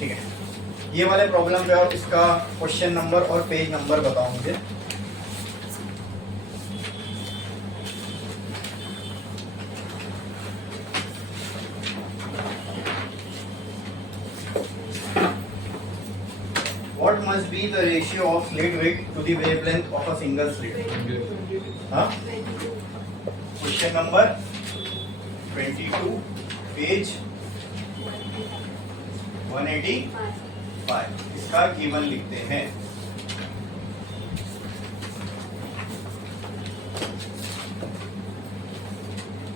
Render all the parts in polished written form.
ठीक है, ये वाले प्रॉब्लम पे और इसका क्वेश्चन नंबर और पेज नंबर बताओ मुझे। What must be the ratio of slit width to the wavelength of a single slit? हाँ? Question number 22, page 185। इसका गिवन लिखते हैं।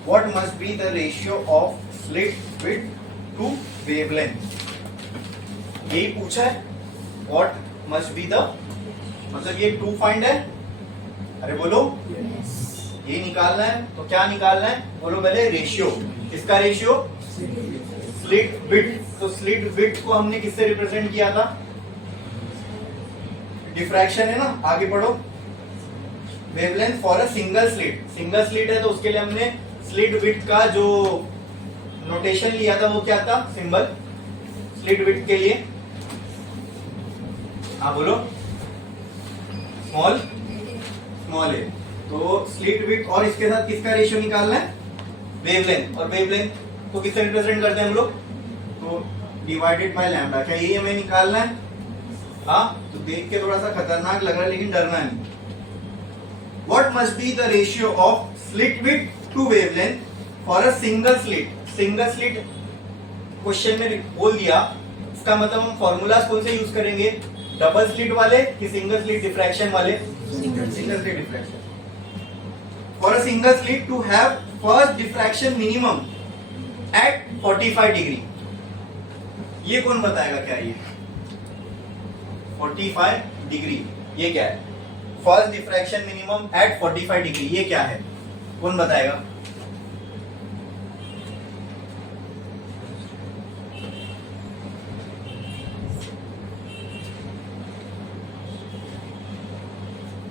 What must be the ratio of slit width to wavelength? यही पूछा है। What must be the, मतलब ये to find है, अरे बोलो ये निकालना है, तो क्या निकालना है बोलो पहले, रेशियो। किसका रेशियो? Slit width. तो स्लिट विड्थ को हमने किससे रिप्रेजेंट किया था? डिफ्रैक्शन है ना, आगे पढ़ो। Wavelength for a single slit, single slit है तो उसके लिए हमने स्लिट विड्थ का जो नोटेशन लिया था वो क्या था? सिंबल स्लिट विड्थ के लिए, हाँ बोलो, स्मॉल ए। तो स्लिट विड्थ और इसके साथ किसका रेशियो निकालना है? वेवलेंथ। और वेवलेंथ को किससे रिप्रेजेंट करते हैं हम लोग? तो डिवाइडेड बाय लैम्डा। क्या यही हमें निकालना है? हाँ, तो देख के थोड़ा सा खतरनाक लग रहा है लेकिन डरना नहीं। What must be the ratio of slit width to wavelength for a single slit? Single slit question में बोल दिया, इसका मतलब हम फॉर्मूलाज कौन से यूज करेंगे? डबल स्लिट वाले कि सिंगल स्लिट डिफ्रैक्शन वाले? Single slit diffraction. For a single slit to have first diffraction minimum at 45 degree. ये कौन बताएगा क्या ये 45 डिग्री ये क्या है? First diffraction minimum at 45 degree ये क्या है? कौन बताएगा?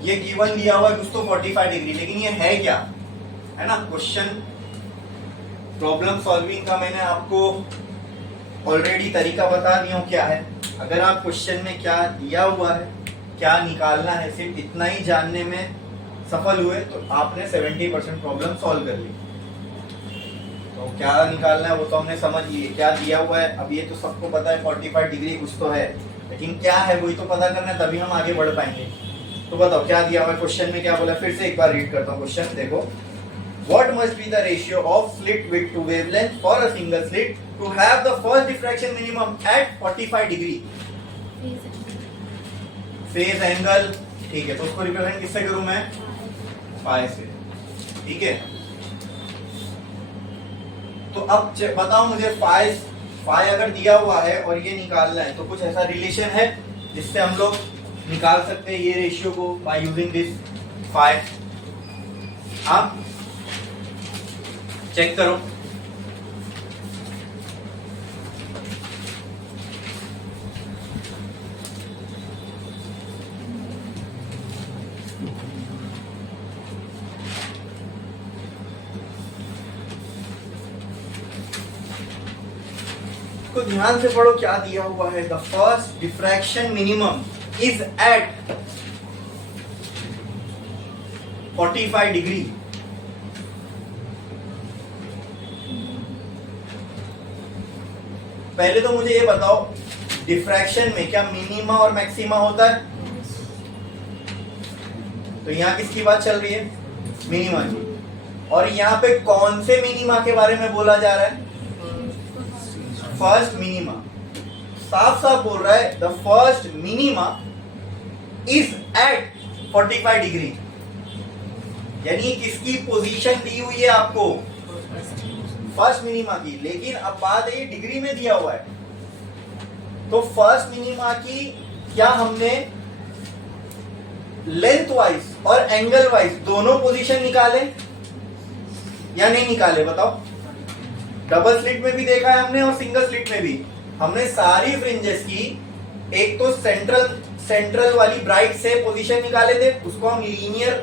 ये गिवन दिया हुआ है कुछ तो 45 डिग्री, लेकिन ये है क्या, है ना? क्वेश्चन प्रॉब्लम सॉल्विंग का मैंने आपको ऑलरेडी तरीका बता दिया हूं क्या है। अगर आप क्वेश्चन में क्या दिया हुआ है, क्या निकालना है, सिर्फ इतना ही जानने में सफल हुए तो आपने 70% प्रॉब्लम सॉल्व कर ली। तो क्या निकालना है वो तो हमने समझ लिए, क्या दिया हुआ है अब ये तो सबको पता है 45 डिग्री कुछ तो है, लेकिन क्या है वही तो पता करना है, तभी हम आगे बढ़ पाएंगे। तो बताओ क्या दिया हुआ है क्वेश्चन में, क्या बोला? फिर से एक बार रीड करता हूँ क्वेश्चन, देखो। What must be the ratio of slit width to wavelength for a single slit to have the first diffraction minimum at 45 degree? Phase angle, ठीक है, तो उसको रिप्रेजेंट किससे करूं मैं? फाई से, ठीक है। तो अब बताओ मुझे फाई अगर दिया हुआ है और ये निकालना है तो कुछ ऐसा रिलेशन है जिससे हम लोग निकाल सकते हैं ये रेशियो को बाय यूजिंग दिस फाई? आप चेक करो। तो ध्यान से पढ़ो क्या दिया हुआ है। The first diffraction minimum is at 45 degree. पहले तो मुझे ये बताओ डिफ्रैक्शन में क्या मिनिमा और मैक्सिमा होता है? तो यहां किसकी बात चल रही है? मिनिमा की। और यहाँ पे कौन से मिनिमा के बारे में बोला जा रहा है? First minima. साफ साफ बोल रहा है the first minima is at 45 degree, यानी किसकी पोजीशन दी हुई है आपको? फर्स्ट मिनिमा की। लेकिन अब बात है ये डिग्री में दिया हुआ है, तो फर्स्ट मिनिमा की क्या हमने लेंथ वाइज और एंगल वाइज दोनों पोजीशन निकाले या नहीं निकाले? बताओ। डबल स्लिट में भी देखा है हमने और सिंगल स्लिट में भी। हमने सारी फ्रिंजेस की एक तो सेंट्रल वाली ब्राइट से पोजीशन निकाले थे, उसको हम लीनियर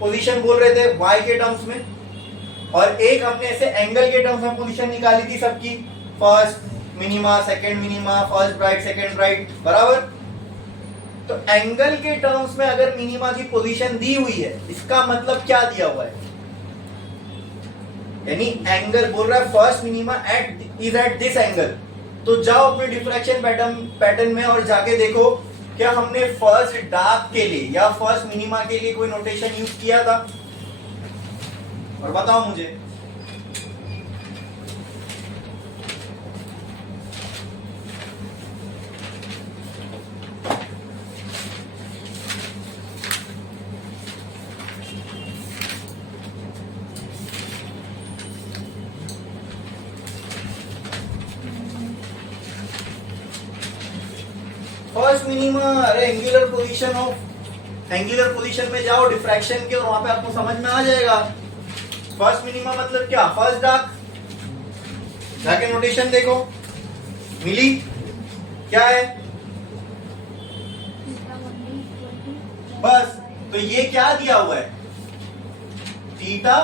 पोजीशन बोल रहे थे y के टर्म्स में, और एक हमने ऐसे एंगल के टर्म्स में पोजीशन निकाली थी सबकी, first minima, second minima, first bright, second bright, बराबर। तो एंगल के टर्म्स में अगर मिनिमा की पोजीशन दी हुई है, इसका मतलब क्या दिया हुआ है, यानी एंगल बोल रहा है first minima is at this angle. तो जाओ अपने डिफ्रैक्शन पैटर्न में और जाके देखो क्या हमने फर्स्ट डार्क के लिए या फर्स्ट मिनिमा के लिए कोई नोटेशन यूज किया था, और बताओ मुझे। फर्स्ट मिनिमा, अरे एंगुलर पोजीशन में जाओ डिफ्रैक्शन के, और वहां पे आपको समझ में आ जाएगा। फर्स्ट मिनिमा मतलब क्या, फर्स्ट डार्क, जाके नोटेशन देखो, मिली क्या है, बस। तो ये क्या दिया हुआ है, थीटा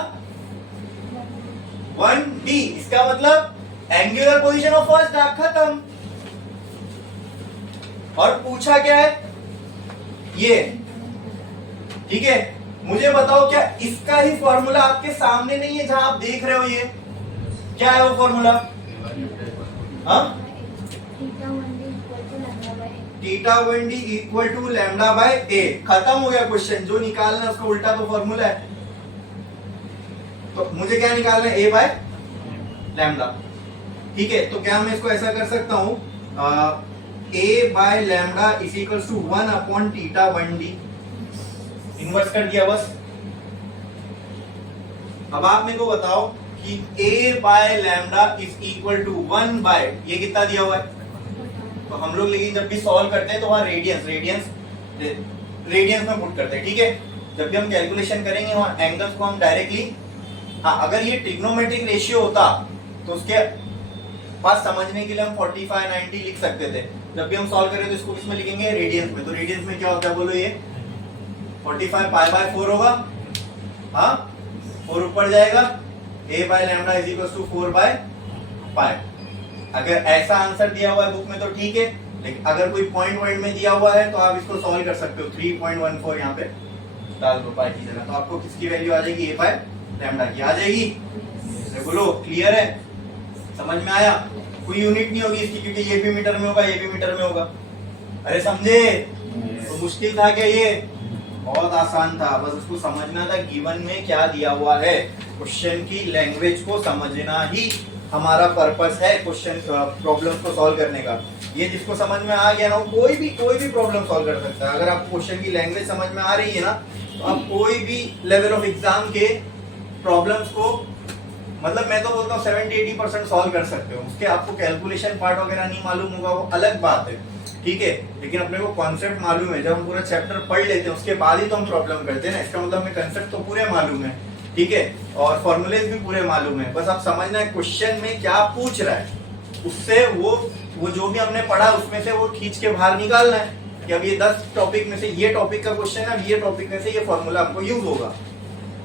1d, इसका मतलब angular position of first dark, खत्म। और पूछा क्या है, ये, ठीक है। मुझे बताओ क्या इसका ही फॉर्मूला आपके सामने नहीं है जहां आप देख रहे हो, ये क्या है वो फॉर्मूला, हाँ, theta 1d equal to lambda by a, खत्म हो गया क्वेश्चन। जो निकालना है उसका उल्टा तो फॉर्मूला है। तो मुझे क्या निकालना है, ए बाय लैम्डा, ठीक है। तो क्या मैं इसको ऐसा कर सकता हूं, a by lambda is equals to 1 upon theta 1d, inverse कर दिया बस। अब आप मेरे को बताओ कि a by lambda is equal to 1 by, ये कितना दिया हुआ है। तो हम लोग लेकिन जब भी सॉल्व करते हैं तो वहां रेडियंस में पुट करते हैं, ठीक है। जब भी हम कैलकुलेशन करेंगे वहां एंगल्स को हम डायरेक्टली, हाँ, अगर ये ट्रिग्नोमेट्रिक रेशियो होता तो उसके पास समझने के लिए हम 45 90 लिख सकते थे। जब भी हम सॉल्व करें तो इसको किसमें लिखेंगे, रेडियंस में। तो रेडियंस में क्या होता है बोलो, ये 45 पाई बाय 4 होगा, हाँ, 4 ऊपर जाएगा, a by lambda is equal to 4 by pi. अगर ऐसा आंसर दिया हुआ है बुक में तो ठीक है, लेकिन अगर कोई पॉइंट में दिया हुआ है तो आप इसको सॉल्व कर सकते हो। 3.14 यहाँ पे डाल दो पाई की जगह, तो आपको किसकी वैल्यू आ जाएगी, a बाय लैम्डा की आ जाएगी। बोलो क्लियर है, समझ में आया। कोई यूनिट नहीं होगी इसकी, क्योंकि ये भी मीटर में होगा, ये भी मीटर में होगा। अरे समझे, तो मुश्किल था क्या ये, बहुत आसान था, बस उसको समझना था गिवन में क्या दिया हुआ है। क्वेश्चन की लैंग्वेज को समझना ही हमारा पर्पस है क्वेश्चन प्रॉब्लम्स को सॉल्व करने का। ये जिसको समझ में आ गया ना, कोई भी प्रॉब्लम सॉल्व कर सकता है। अगर आपको क्वेश्चन की लैंग्वेज समझ में आ रही है ना, तो आप कोई भी लेवल ऑफ एग्जाम के प्रॉब्लम्स को, मतलब मैं तो बोलता हूँ 70-80% सॉल्व कर सकते हो। उसके आपको कैलकुलेशन पार्ट वगैरह नहीं मालूम होगा, वो अलग बात है, ठीक है। लेकिन अपने को कॉन्सेप्ट मालूम है। जब हम पूरा चैप्टर पढ़ लेते हैं उसके बाद ही तो हम प्रॉब्लम करते हैं ना, इसका मतलब हमें कंसेप्ट तो पूरे मालूम है, ठीक है, और फॉर्मूलेज भी पूरे मालूम है। बस आप समझना है क्वेश्चन में क्या पूछ रहा है, उससे वो जो भी हमने पढ़ा उसमें से वो खींच के बाहर निकालना है कि अब ये 10 टॉपिक में से ये टॉपिक का क्वेश्चन है, अब ये टॉपिक में से ये फॉर्मूला हमको यूज होगा,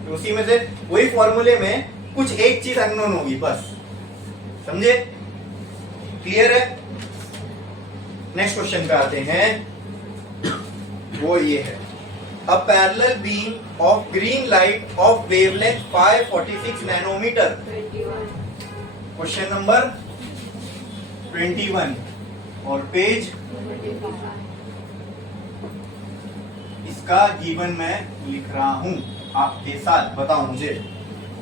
तो उसी में से वही फॉर्मूले में कुछ एक चीज अननोन होगी, बस। समझे, क्लियर है। नेक्स्ट क्वेश्चन पे आते हैं, वो ये है, a parallel beam of green light of wavelength 546 nanometre. Question number 21 और पेज, इसका गिवन मैं लिख रहा हूं आपके साथ, बताओ मुझे।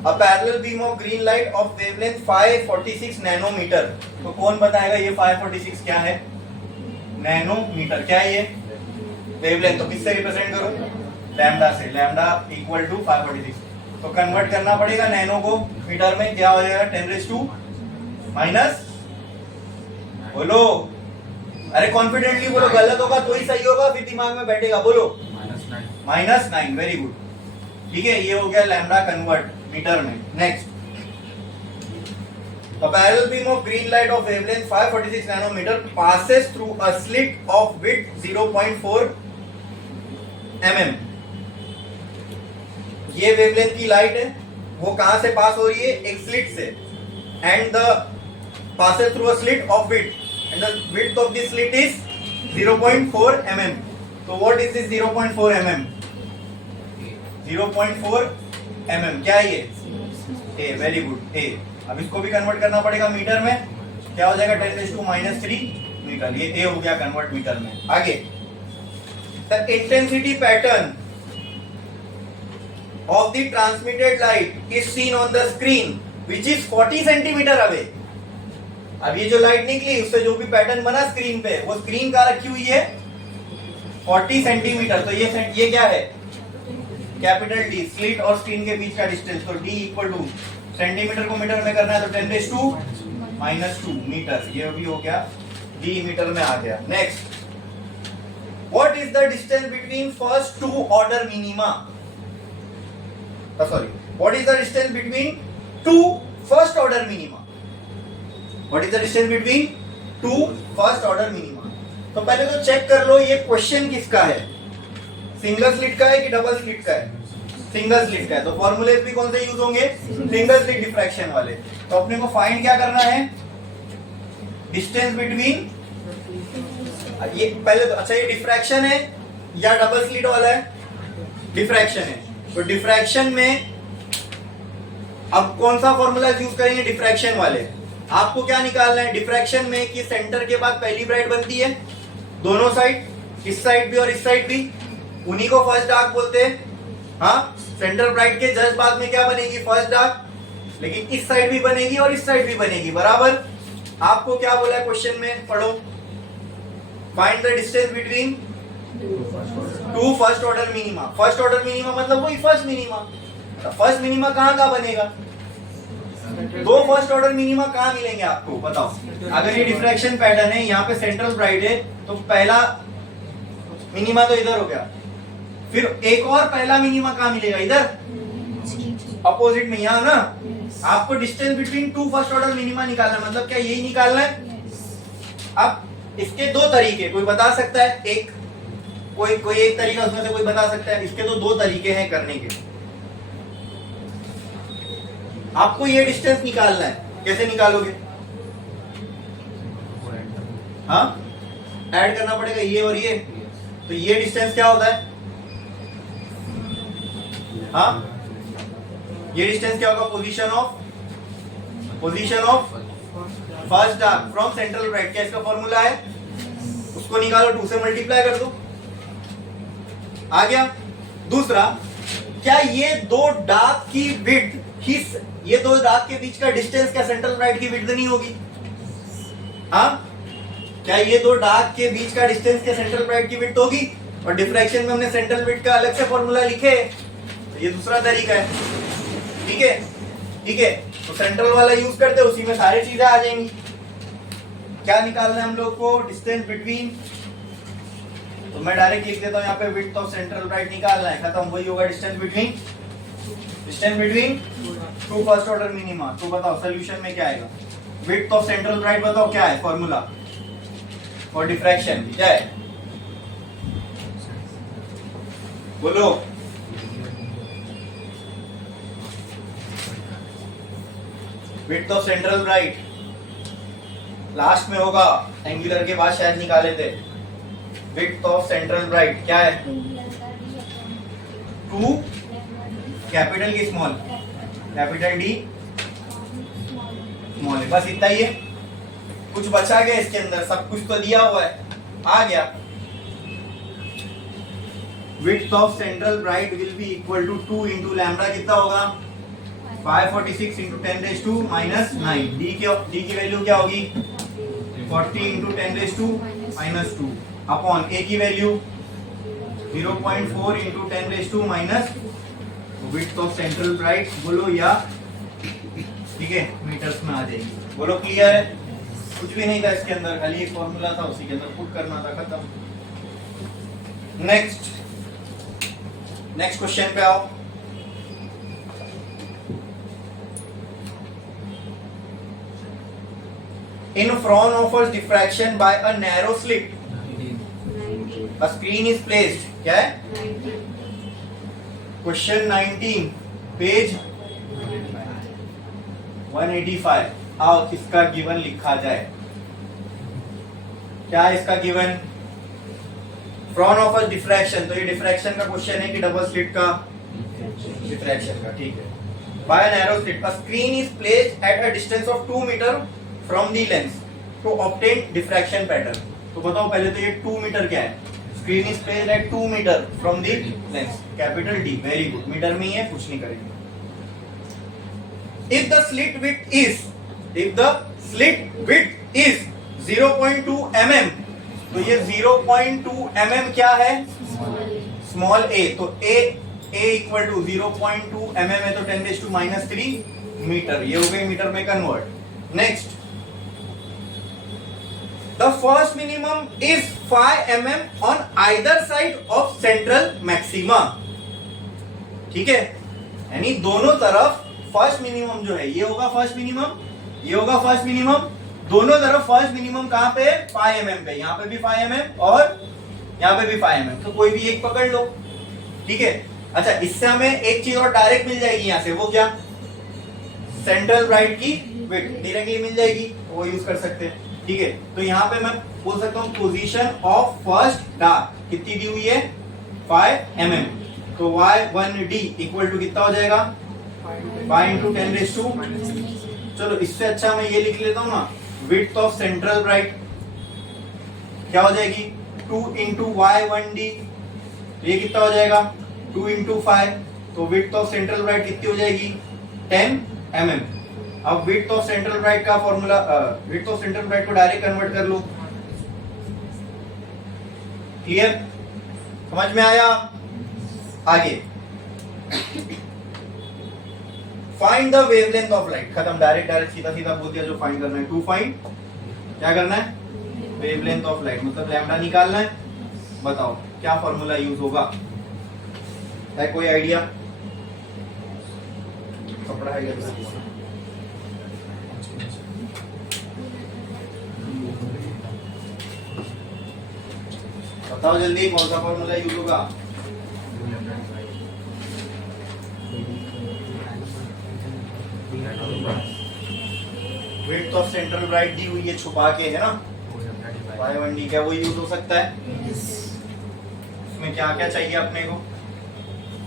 A parallel beam of green light of wavelength 546 nanometre. तो कौन बताएगा ये 546 क्या है, नैनोमीटर क्या है ये, वेवलेंथ। तो किससे रिप्रेजेंट करो, लैम्डा से, लैम्डा इक्वल टू 546। तो कन्वर्ट करना पड़ेगा नैनो को मीटर में, क्या हो जाएगा 10⁻⁻, बोलो, अरे कॉन्फिडेंटली बोलो, गलत होगा तो ही सही होगा, फिर दिमाग में बैठेगा, बोलो -9, वेरी गुड, ठीक है। ये हो गया लैम्डा कन्वर्ट मीटर में। Next, a parallel beam of green light of wavelength 546 nanometer passes through a slit of width 0.4 mm। ये वेवलेंथ की लाइट है, वो कहां से पास हो रही है, एक स्लिट से, and the passes through a slit of width and the width of this slit is 0.4 mm. So what is this 0.4 mm? 0.4 mm क्या है ये? A. Very good A. अब इसको भी कन्वर्ट करना पड़ेगा मीटर में, क्या हो जाएगा 10⁻³ मीटर, ये A हो गया कन्वर्ट मीटर में। आगे the intensity pattern of the transmitted light is seen on the screen which is 40 centimetre away. अब ये जो लाइट निकली उससे जो भी पैटर्न बना स्क्रीन पे, वो स्क्रीन कहाँ रखी हुई है? 40 सेंटीमीटर। तो ये क्या है? कैपिटल D, स्लिट और स्क्रीन के बीच का डिस्टेंस। तो D इक्वल टू सेंटीमीटर को मीटर में करना है तो 10⁻² मीटर, ये भी हो गया D मीटर में आ गया। Next, what is the distance between first two order minima? What is the distance between two first order minima? What is the distance between two first order minima? तो पहले तो चेक कर लो ये question किसका है, सिंगल स्लिट का है कि डबल स्लिट का है? सिंगल स्लिट का है, तो फॉर्मूलेज भी कौन से यूज होंगे? सिंगल स्लिट डिफ्रैक्शन वाले। तो अपने को फाइंड क्या करना है? डिस्टेंस बिटवीन, ये पहले तो अच्छा ये डिफ्रैक्शन है या डबल स्लिट वाला है? डिफ्रैक्शन है। तो डिफ्रैक्शन में अब कौन सा फॉर्मूला यूज करेंगे? डिफ्रैक्शन वाले। आपको क्या निकालना है डिफ्रैक्शन में कि सेंटर के बाद पहली ब्राइट बनती है दोनों साइड, इस साइड भी और इस साइड भी, उन्हीं को फर्स्ट डार्क बोलते हैं। हाँ, सेंटर ब्राइट के जस्ट बाद में क्या बनेगी? फर्स्ट डार्क, लेकिन इस साइड भी बनेगी और इस साइड भी बनेगी, बराबर। आपको क्या बोला है क्वेश्चन में? पढ़ो, find the distance between two first order minima. First order minima मतलब वही फर्स्ट मिनिमा। फर्स्ट मिनिमा कहाँ बनेगा? दो फर्स्ट ऑर्डर मिनिमा कहाँ मिलेंगे आपको बताओ? अगर ये डिफ्रैक्शन पैटर्न है, यहाँ पे सेंट्रल ब्राइट है, तो पहला मिनिमा तो इधर हो गया, फिर एक और पहला मिनिमा कहाँ मिलेगा? इधर अपोजिट में, यहाँ ना। आपको distance between two first order minima निकालना है, मतलब क्या यही निकालना है? अब इसके दो तरीके, कोई बता सकता है? एक कोई एक तरीका उसमें से कोई बता सकता है? इसके तो दो तरीके हैं करने के। आपको ये डिस्टेंस निकालना है, कैसे निकालोगे? हाँ, ऐड करना पड़ेगा ये और ये। तो ये डिस्टेंस क्या होता है? हाँ, ये डिस्टेंस क्या होगा? Position of first dark from central bright. क्या इसका फॉर्मूला है? उसको निकालो, 2 से मल्टीप्लाई कर दो, आ गया। दूसरा, क्या ये दो डार्क की विड्थ, ये दो डार्क के बीच का डिस्टेंस क्या सेंट्रल ब्राइट की विड्थ नहीं होगी? हाँ, क्या ये दो डार्क के बीच का डिस्टेंस क्या सेंट्रल ब्राइट की विड्थ होगी? और डिफ्रैक्शन में हमने सेंट्रल विड्थ का अलग से फॉर्मूला लिखे, तो ये दूसरा तरीका है। ठीक है, ठीक है। तो सेंट्रल वाला यूज करते, उसी में सारी चीजें आ जाएंगी। क्या निकालना है हम लोग को? डिस्टेंस बिटवीन, तो मैं डायरेक्ट लिख देता हूं यहाँ पे, विड्थ ऑफ सेंट्रल ब्राइट निकालना है, खत्म। वही होगा distance between two first order minima. तो बताओ सोल्यूशन में क्या आएगा? विड्थ ऑफ सेंट्रल ब्राइट बताओ क्या है फॉर्मूला फॉर डिफ्रैक्शन? क्या है बोलो? Width of central bright last में होगा, एंगुलर के बाद शायद निकाले थे। विड्थ ऑफ सेंट्रल ब्राइट क्या है? 2 कैपिटल की स्मॉल, कैपिटल डी स्मॉल है, बस इतना ही है। कुछ बचा गया इसके अंदर? सब कुछ तो दिया हुआ है, आ गया। Width of central bright will be equal to 2 into lambda, कितना होगा? 546 इंटू 10⁻⁹। डी की वैल्यू क्या होगी? 40 इंटू 10⁻⁻2 अपॉन ए की value 0.4 into 10⁻⁻। Width of central bright बोलो या, ठीक है, मीटर्स में आ जाएगी। बोलो क्लियर है? कुछ भी नहीं था इसके अंदर, खाली एक फॉर्मूला था, उसी के अंदर पुट करना था, खत्म। नेक्स्ट क्वेश्चन पे आओ। In Fraun offers diffraction by a narrow slit, a screen is placed. क्या है? Question 19 page 185। आओ इसका गिवन लिखा जाए। क्या है इसका given? Frown of a diffraction, तो ये डिफ्रैक्शन का क्वेश्चन है कि डबल स्लिट का डिफ्रैक्शन का, ठीक है। By an narrow slit a screen is placed at a distance of 2 metre from the lens to obtain diffraction pattern. तो बताओ पहले तो ये 2 मीटर क्या है? Screen is placed at 2 metre from the lens, capital D, very good, metre में ही है, कुछ नहीं करेंगे। If the slit width is 0.2 mm, तो ये 0.2 mm क्या है? स्मॉल a, तो a इक्वल टू 0.2 mm है तो 10⁻³ मीटर, ये हो गई मीटर में convert. Next, the first minimum is 5 mm on either side of central maxima, ठीक है, यानी दोनों तरफ फर्स्ट मिनिमम जो है ये होगा फर्स्ट मिनिमम, ये होगा फर्स्ट मिनिमम, दोनों तरफ फर्स्ट मिनिमम कहां पे? 5 mm पे, यहां पे भी 5 mm और यहां पे भी 5 mm, तो कोई भी एक पकड़ लो, ठीक है। अच्छा, इससे हमें एक चीज और डायरेक्ट मिल जाएगी यहां से, वो क्या? सेंट्रल ब्राइट की विड्थ डायरेक्टली मिल जाएगी, वो यूज कर सकते हैं, ठीक है। तो यहां पे मैं बोल सकता हूं पोजीशन ऑफ फर्स्ट डार्क कितनी दी हुई है? 5 mm, तो y1d इक्वल टू कितना हो जाएगा? 5 into 10⁻²। चलो इससे अच्छा मैं ये लिख लेता हूं ना, विड्थ ऑफ सेंट्रल ब्राइट क्या हो जाएगी? 2 into y1d, ये कितना हो जाएगा? 2 into 5, तो विड्थ ऑफ सेंट्रल ब्राइट कितनी हो जाएगी? 10 mm। अब विड्थ ऑफ सेंट्रल ब्राइट का formula, width of central bright को डायरेक्ट कन्वर्ट कर लो। क्लियर? समझ में आया? आगे find the wavelength of light, खत्म, डायरेक्ट सीधा सीधा बोल दिया जो फाइंड करना है। टू फाइंड क्या करना है? वेवलेंथ ऑफ लाइट, मतलब लैम्डा निकालना है। बताओ क्या फॉर्मूला यूज होगा? है कोई आइडिया? कपड़ा है बताओ जल्दी, कौन सा फॉर्मूला यूज होगा? Width of central write the हुई है छुपा के, है ना, y1d, क्या वो यूज हो सकता है? इसमें क्या क्या चाहिए अपने को?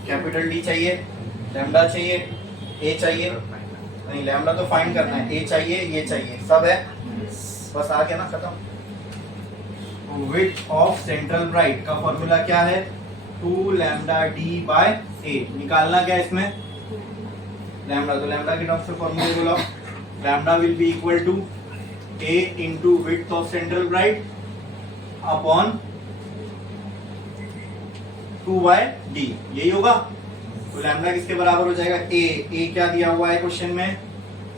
कैपिटल D चाहिए, लैम्डा चाहिए, a चाहिए, नहीं लैम्डा तो फाइंड करना है, a चाहिए, ये चाहिए, सब है, बस आ गया ना, खत्म। विड्थ ऑफ सेंट्रल ब्राइट का फॉर्मूला क्या है? 2λd/a, निकालना क्या इसमें? लैम्डा, तो लैम्डा के टर्म्स में फॉर्मूला बोलो, lambda will be equal to a into width of central bright upon 2y/d, यही होगा। तो लैम्डा किसके बराबर हो जाएगा? a क्या दिया हुआ है क्वेश्चन में?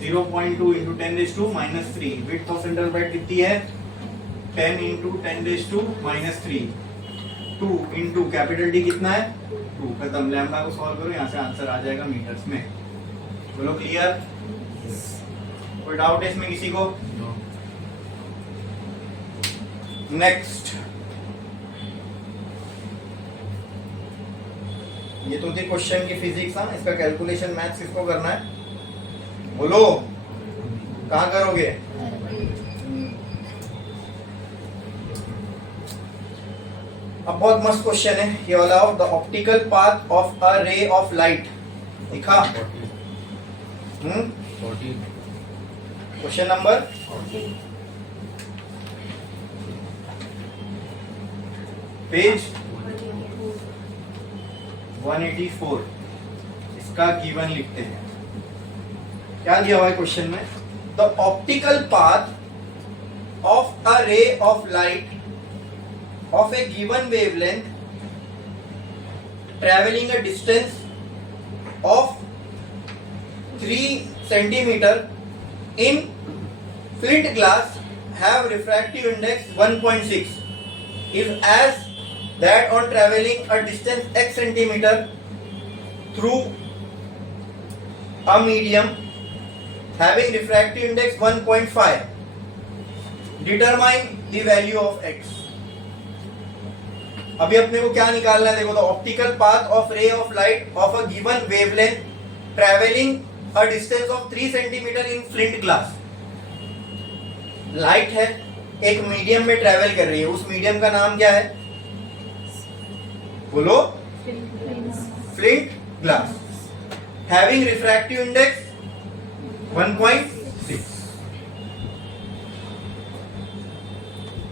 0.2 into 10⁻³ width of central bright कितनी है? 10 इंटू 10⁻³ 2 इंटू कैपिटल D कितना है? 2, खत्म। लैम्डा को सॉल्व करो, यहाँ से आंसर आ जाएगा मीटर्स में। बोलो क्लियर? कोई डाउट है इसमें किसी को? नेक्स्ट, ये तो थी क्वेश्चन की फिजिक्स, हाँ, इसका कैलकुलेशन मैथ्स किसको करना है? बोलो कहाँ करोगे? अब बहुत मस्त क्वेश्चन है ये वाला, the optical path of a ray of light, लिखा? क्वेश्चन नंबर 184, इसका गिवन लिखते हैं। क्या दिया हुआ है क्वेश्चन में? The optical path of a ray of light of a given wavelength traveling a distance of 3 centimeter in flint glass have refractive index 1.6 is as that on traveling a distance x centimeter through a medium having refractive index 1.5, determine the value of x। अभी अपने को क्या निकालना है? देखो, तो optical path of ray of light of a given wavelength travelling a distance of 3 centimetre in flint glass, light है, एक मीडियम में ट्रेवल कर रही है, उस मीडियम का नाम क्या है? बोलो। Flint glass. Having refractive index 1.6।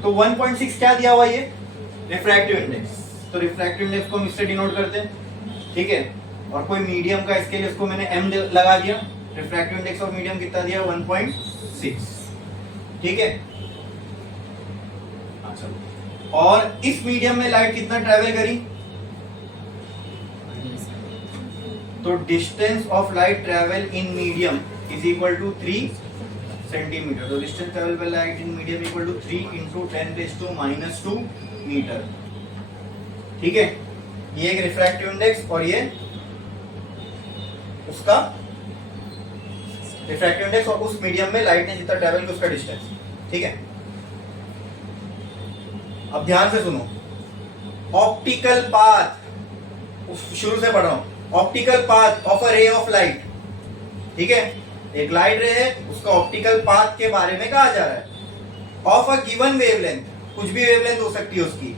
तो 1.6 क्या दिया हुआ? ये रिफ्रैक्टिव इंडेक्स। तो रिफ्रैक्टिव इंडेक्स को हम इससे डिनोट करते हैं, ठीक है। और कोई मीडियम का इसके लिए इसको मैंने m लगा दिया। रिफ्रैक्टिव इंडेक्स ऑफ मीडियम कितना दिया? 1.6, ठीक है। अच्छा, और इस मीडियम में लाइट कितना ट्रेवल करी? तो distance of light travel in medium is equal to 3 centimetre. तो distance travel by light in medium equal to 3 into 10⁻⁻² metre, ठीक है। ये एक रिफ्रैक्टिव इंडेक्स और ये उसका रिफ्रैक्टिव इंडेक्स और उस मीडियम में लाइट ने जितना ट्रेवल किया उसका डिस्टेंस, ठीक है। अब ध्यान से सुनो, ऑप्टिकल पाथ, शुरू से पढ़ रहा हूं। Optical path of a ray of light, ठीक है। एक लाइट रे है, उसका ऑप्टिकल पाथ के बारे में कहा जा रहा है। ऑफ अ गिवन वेवलेंथ, कुछ भी वेवलेंथ हो सकती है उसकी,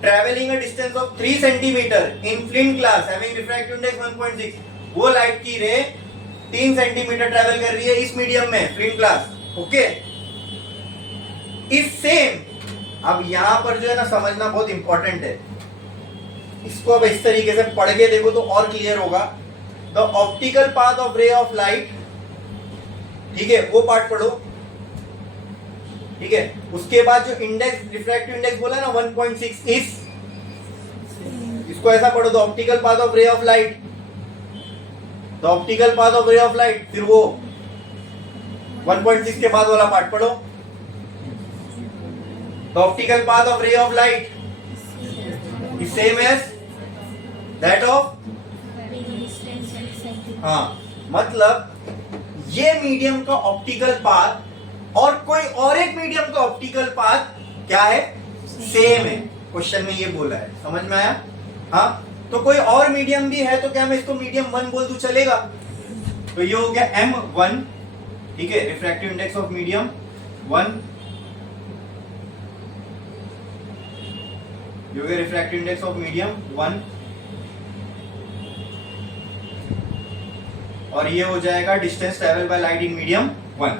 travelling a distance of 3 centimetre in flint glass having refractive index 1.6। वो लाइट की रे 3 सेंटीमीटर ट्रेवल कर रही है इस मीडियम में, फ्लिंट ग्लास, ओके। इस सेम, अब यहां पर जो है ना समझना बहुत इंपॉर्टेंट है, इसको अब इस तरीके से पढ़ के देखो तो और क्लियर होगा। The optical path of ray of light, ठीक है, वो पार्ट पढ़ो, ठीक है। उसके बाद जो इंडेक्स, रिफ्रैक्टिव इंडेक्स बोला ना 1.6 इस, इसको ऐसा पढ़ो, the optical path of ray of light, the optical path of ray of light, फिर वो 1.6 के बाद वाला पार्ट पढ़ो, the optical path of ray of light is same as that of, हाँ, मतलब ये मीडियम का ऑप्टिकल पाथ और कोई और एक मीडियम का ऑप्टिकल पाथ क्या है? सेम है। क्वेश्चन में ये बोला है, समझ में आया? हाँ, तो कोई और मीडियम भी है तो क्या मैं इसको मीडियम 1 बोल दूं, चलेगा? तो ये हो गया M1, ठीक है, रिफ्रैक्टिव इंडेक्स ऑफ मीडियम 1, जो है रिफ्रैक्टिव इंडेक्स ऑफ मीडियम 1, और ये हो जाएगा distance travel by light in medium 1,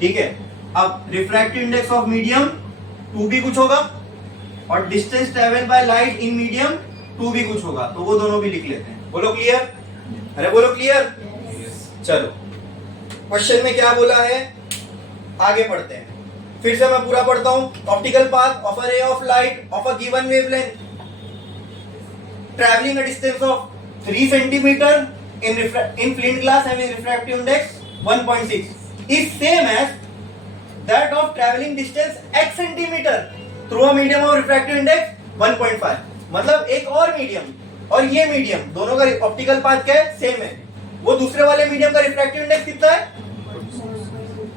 ठीक है। अब रिफ्रैक्टिव इंडेक्स ऑफ मीडियम 2 भी कुछ होगा और distance travel by light in medium 2 भी कुछ होगा, तो वो दोनों भी लिख लेते हैं। बोलो क्लियर? अरे बोलो क्लियर। चलो, क्वेश्चन में क्या बोला है आगे पढ़ते हैं। फिर से मैं पूरा पढ़ता हूं। Optical path of a ray of light of a given wavelength travelling a distance of 3 centimetre in flint glass having refractive index 1.6 is same as that of traveling distance x centimeter through a medium of refractive index 1.5। मतलब एक और medium और ये medium दोनों का optical path क्या है? Same है। वो दूसरे वाले मीडियम का रिफ्रैक्टिव इंडेक्स कितना है?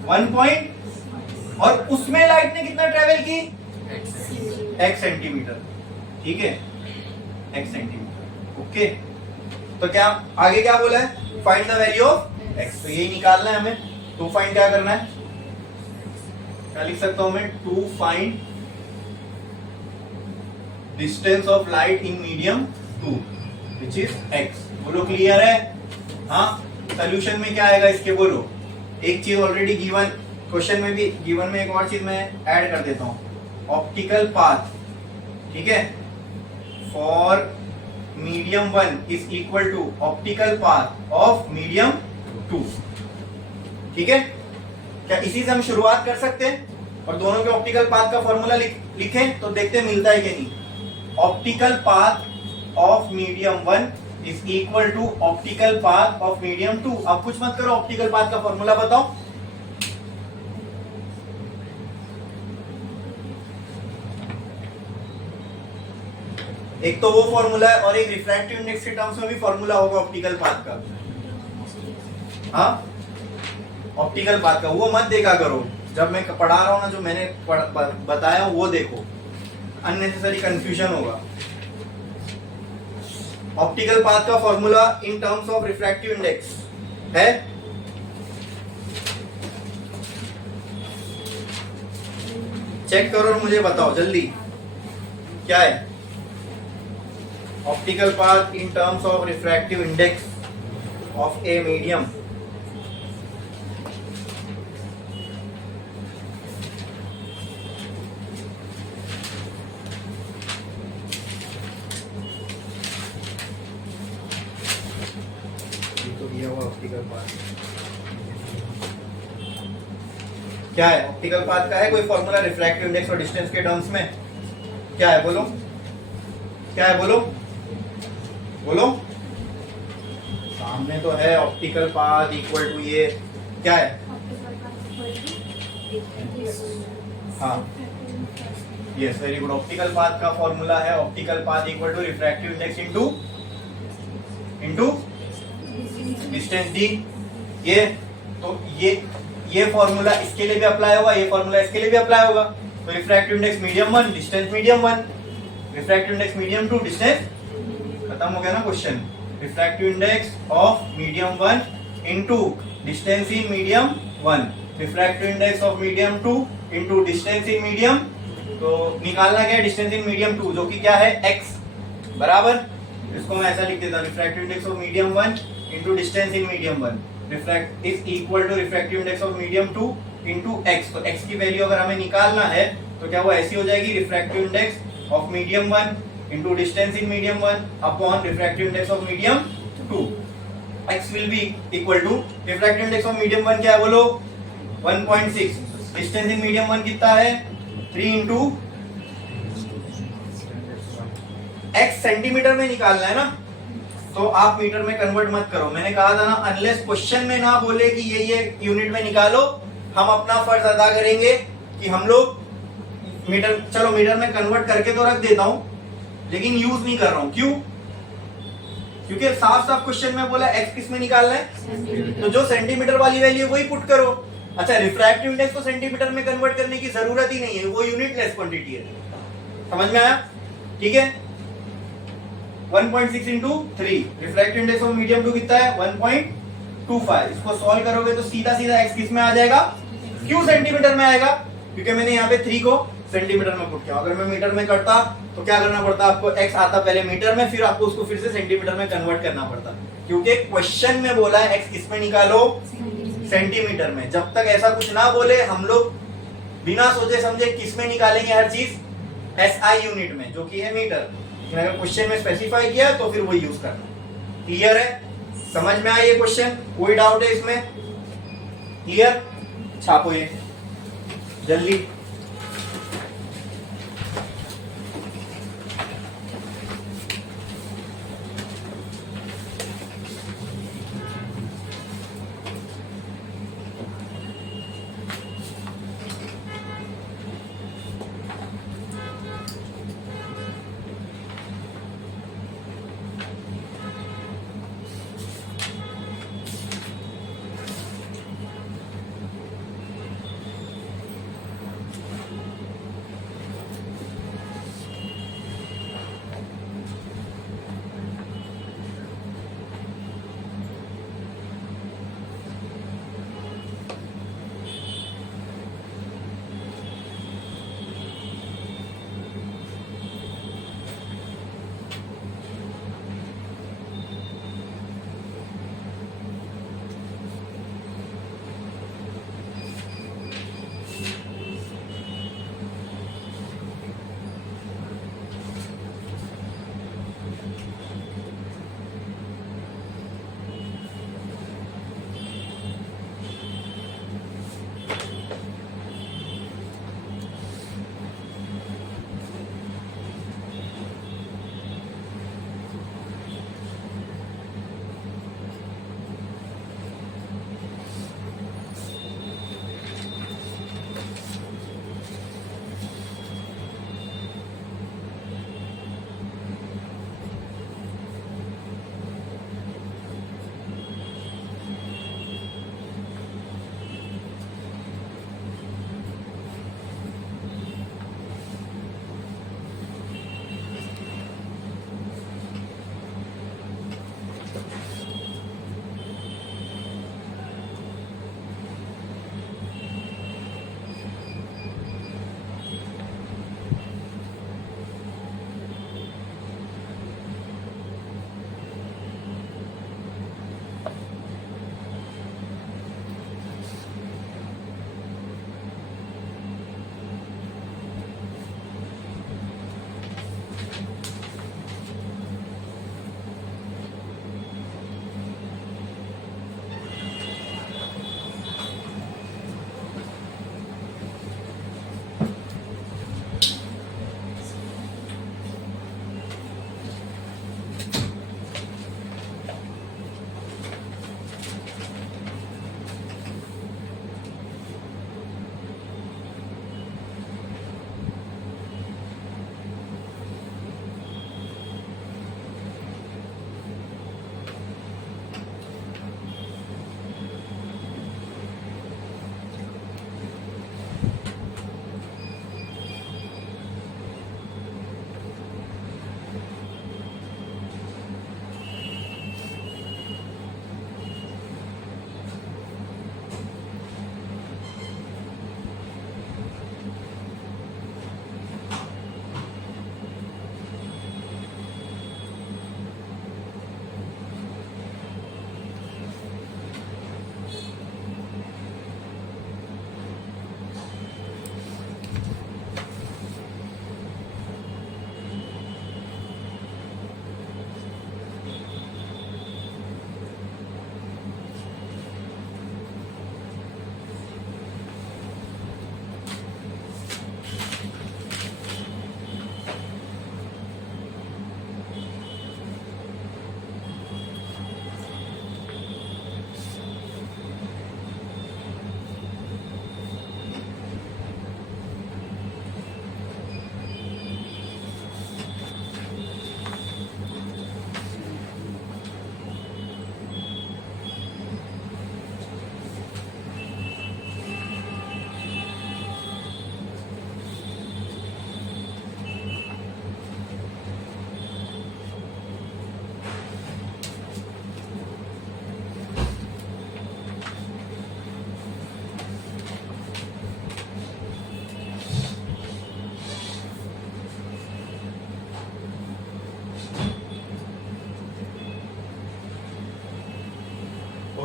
1 और उसमें लाइट ने कितना ट्रेवल की? x सेंटीमीटर, ठीक है, x सेंटीमीटर, ओके। तो क्या आगे क्या बोला है? Find the value of x, तो यही निकालना है हमें। टू फाइंड क्या करना है? क्या लिख सकता हूं मैं? To find distance of light in medium 2 which is x। बोलो क्लियर है? हाँ, सोल्यूशन में क्या आएगा इसके? बोलो। एक चीज ऑलरेडी गिवन, क्वेश्चन में भी गिवन में एक और चीज मैं ऐड कर देता हूं, ऑप्टिकल पाथ, ठीक है, for medium 1 is equal to optical path of medium 2, ठीक है। क्या इसी से हम शुरुआत कर सकते हैं और दोनों के ऑप्टिकल पाथ का फॉर्मूला लिखें तो देखते मिलता है कि नहीं। Optical path of medium 1 is equal to optical path of medium 2। अब कुछ मत करो, ऑप्टिकल पाथ का फॉर्मूला बताओ। एक तो वो फॉर्मूला है और एक रिफ्रैक्टिव इंडेक्स के टर्म्स में भी फॉर्मूला होगा ऑप्टिकल पाथ का। हाँ, ऑप्टिकल पाथ का वो मत देखा करो, जब मैं पढ़ा रहा हूं ना, जो मैंने बताया वो देखो, अननेसेसरी कंफ्यूजन होगा। ऑप्टिकल पाथ का formula in terms of refractive index है चेक करो और मुझे बताओ जल्दी क्या है optical path in terms of refractive index of a medium. Optical path क्या है? ऑप्टिकल पाथ का है कोई फॉर्मूला रिफ्रैक्टिव इंडेक्स और डिस्टेंस के टर्म्स में? क्या है बोलो, क्या है बोलो बोलो। सामने तो है ऑप्टिकल पाथ इक्वल टू ये क्या है? हाँ yes very good. Optical path का फॉर्मूला है optical path equal to refractive index into distance D. ये तो ये फॉर्मूला इसके लिए भी अप्लाई होगा, ये फॉर्मूला इसके लिए भी अप्लाई होगा। तो refractive index medium 1 distance medium 1, refractive index medium 2 distance, खत्म हो गया ना question. Refractive index of medium 1 into distance in medium 1, refractive index of medium 2 into distance in medium, तो निकालना क्या है डिस्टेंस इन मीडियम 2 जो कि क्या है x बराबर, इसको मैं ऐसा लिख देता हूं refractive index of medium 1 into distance in medium 1 refract is equal to refractive index of medium 2 into x। तो x की वैल्यू अगर हमें निकालना है तो क्या वो ऐसी हो जाएगी refractive index of medium 1 into distance in medium 1 upon refractive index of medium 2। x will be equal to refractive index of medium 1 क्या है बोलो 1.6, डिस्टेंस इन मीडियम 1 कितना है 3 इनटू x सेंटीमीटर में निकालना है ना, तो आप मीटर में कन्वर्ट मत करो। मैंने कहा था ना अनलेस क्वेश्चन में ना बोले कि ये यूनिट में निकालो, हम अपना फर्ज अदा करेंगे कि हम लोग मीटर, चलो मीटर में कन्वर्ट करके तो रख देता हूं लेकिन यूज नहीं कर रहा हूं। क्यों? क्योंकि साफ साफ क्वेश्चन में बोला x किस में निकालना है, तो जो सेंटीमीटर वाली वैल्यू वही पुट करो। अच्छा रिफ्रैक्टिव इंडेक्स को सेंटीमीटर में कन्वर्ट करने की जरूरत ही नहीं है, वो यूनिटलेस क्वांटिटी है। समझ में आया? ठीक है 1.6 into 3, refractive index of medium 2 कितना है 1.25। इसको सॉल्व करोगे तो सीधा सीधा x किस में आ जाएगा q सेंटीमीटर में आएगा, क्योंकि मैंने यहाँ पे 3 को सेंटीमीटर में पुट किया। अगर मैं मीटर में करता तो क्या करना पड़ता आपको, x आता पहले मीटर में, फिर आपको उसको फिर से सेंटीमीटर में कन्वर्ट करना पड़ता, क्योंकि क्वेश्चन में बोला है x किस में निकालो सेंटीमीटर में। जब तक ऐसा कुछ ना बोले हम लोग बिना सोचे समझे किस में निकालेंगे हर चीज SI यूनिट में जो कि है मीटर। अगर क्वेश्चन में स्पेसिफाई किया तो फिर वही यूज करना। क्लियर है? समझ में आया ये क्वेश्चन? कोई डाउट है इसमें? क्लियर? छापो ये जल्दी।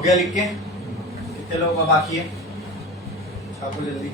गया लिख के? कितने लोगों का बाकी है? छापो जल्दी।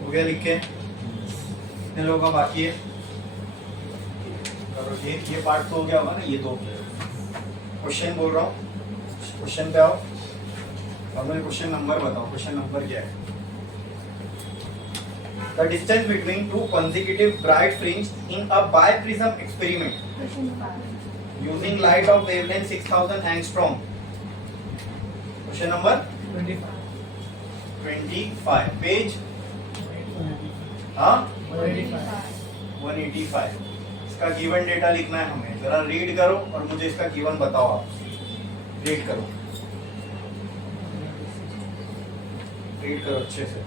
हो गया लिख के? कितने लोगों का बाकी है? करो ये पार्ट तो हो गया होगा ना, ये तो क्वेश्चन बोल रहा हूँ, क्वेश्चन पे आओ और मुझे क्वेश्चन नंबर बताओ। क्वेश्चन नंबर क्या है? The distance between two consecutive bright fringes in a biprism experiment using light of wavelength 6000 angstrom. Question number 25 page 185। इसका गिवन डेटा लिखना है हमें। जरा रीड करो और मुझे इसका गिवन बताओ। आप रीड करो, रीड करो अच्छे से।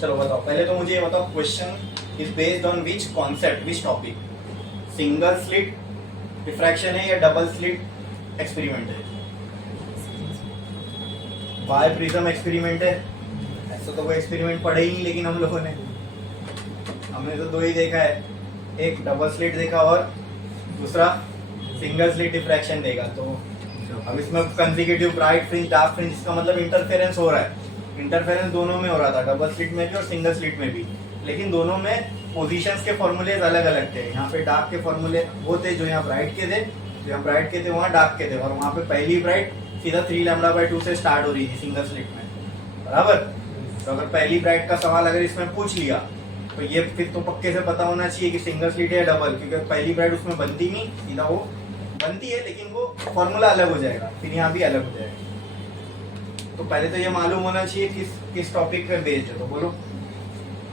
चलो बताओ, पहले तो मुझे ये बताओ, question is based on which concept, which topic? Single slit diffraction है या डबल स्लिट एक्सपेरिमेंट है? बाय प्रिज्म एक्सपेरिमेंट है। ऐसा तो कोई एक्सपेरिमेंट पढ़े ही नहीं, लेकिन हम लोगों ने, हमने तो दो ही देखा है, एक डबल स्लिट देखा और दूसरा सिंगल स्लिट डिफ्रैक्शन देखा। तो अब इसमें consecutive bright fringe dark fringe, इसका मतलब इंटरफेरेंस हो रहा है। इंटरफेरेंस दोनों में हो रहा था, डबल स्लिट में भी और सिंगल स्लिट में भी, लेकिन दोनों में पोजीशंस के फॉर्मूलेज अलग अलग थे। यहाँ पे डार्क के फॉर्मूले वो थे जो यहाँ ब्राइट के थे, जो यहाँ ब्राइट के थे वहाँ डार्क के थे, और वहाँ पे पहली ब्राइट सीधा 3λ/2 से स्टार्ट हो रही थी सिंगल स्लिट में, बराबर। तो अगर पहली ब्राइट का सवाल अगर इसमें पूछ लिया तो ये फिर तो पक्के से पता होना चाहिए कि सिंगल स्लिट है या डबल, क्योंकि पहली ब्राइट उसमें बनती नहीं, सीधा वो बनती है लेकिन वो फॉर्मूला अलग हो जाएगा, फिर यहाँ भी अलग हो जाएगा। तो पहले तो ये मालूम होना चाहिए किस टॉपिक पे बेस्ड है, तो बोलो।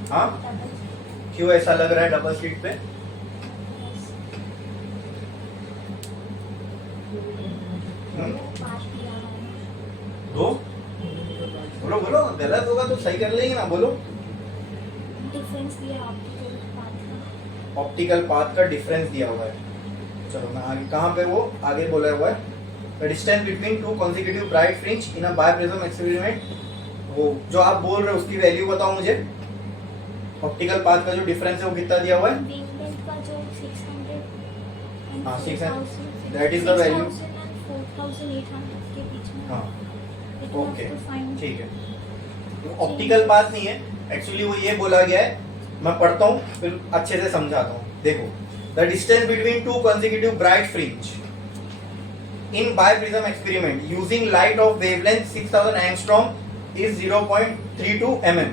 हाँ, क्यों ऐसा लग रहा है डबल स्लिट पे? दो बोलो बोलो, गलत होगा तो सही कर लेंगे ना, बोलो। डिफरेंस दिया ऑप्टिकल पाथ का डिफरेंस दिया हुआ है। चलो मैं आगे, कहाँ पे वो आगे बोला हुआ है? The distance between two consecutive bright fringe in a biprism experiment, वो जो आप बोल रहे हो उसकी वैल्यू बताओ मुझे। ऑप्टिकल पाथ का जो डिफरेंस है वो कितना दिया हुआ है? वेवलेंथ का जो 600 हाँ 600, दैट इज द वैल्यू 4800 के बीच में। हाँ ओके ठीक है। तो ऑप्टिकल ऑप्टिकल पाथ नहीं है एक्चुअली, वो ये बोला गया है, मैं पढ़ता हूँ फिर अच्छे से समझाता हूँ। देखो, the distance between two consecutive bright fringe, in biprism experiment using light of wavelength 6000 angstrom is 0.32 mm.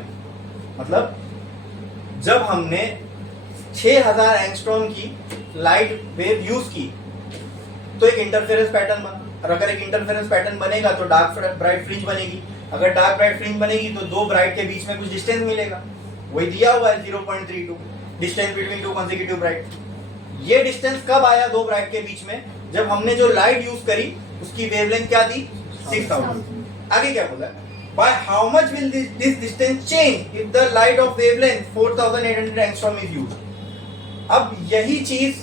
मतलब जब हमने 6000 एंगस्ट्रॉम की लाइट वेव यूज की तो एक इंटरफेरेंस पैटर्न बना, और अगर एक इंटरफेरेंस पैटर्न बनेगा तो डार्क ब्राइट फ्रिंज बनेगी, अगर डार्क ब्राइट फ्रिंज बनेगी तो दो ब्राइट के बीच में कुछ डिस्टेंस मिलेगा, वही दिया हुआ है 0.32 distance between two consecutive bright. ये डिस्टेंस कब आया दो ब्राइट के बीच में? जब हमने जो लाइट यूज करी उसकी वेवलेंथ क्या थी? 6000। आगे क्या बोला? By how much will this distance change if the light of wavelength 4800 angstrom is used? अब यही चीज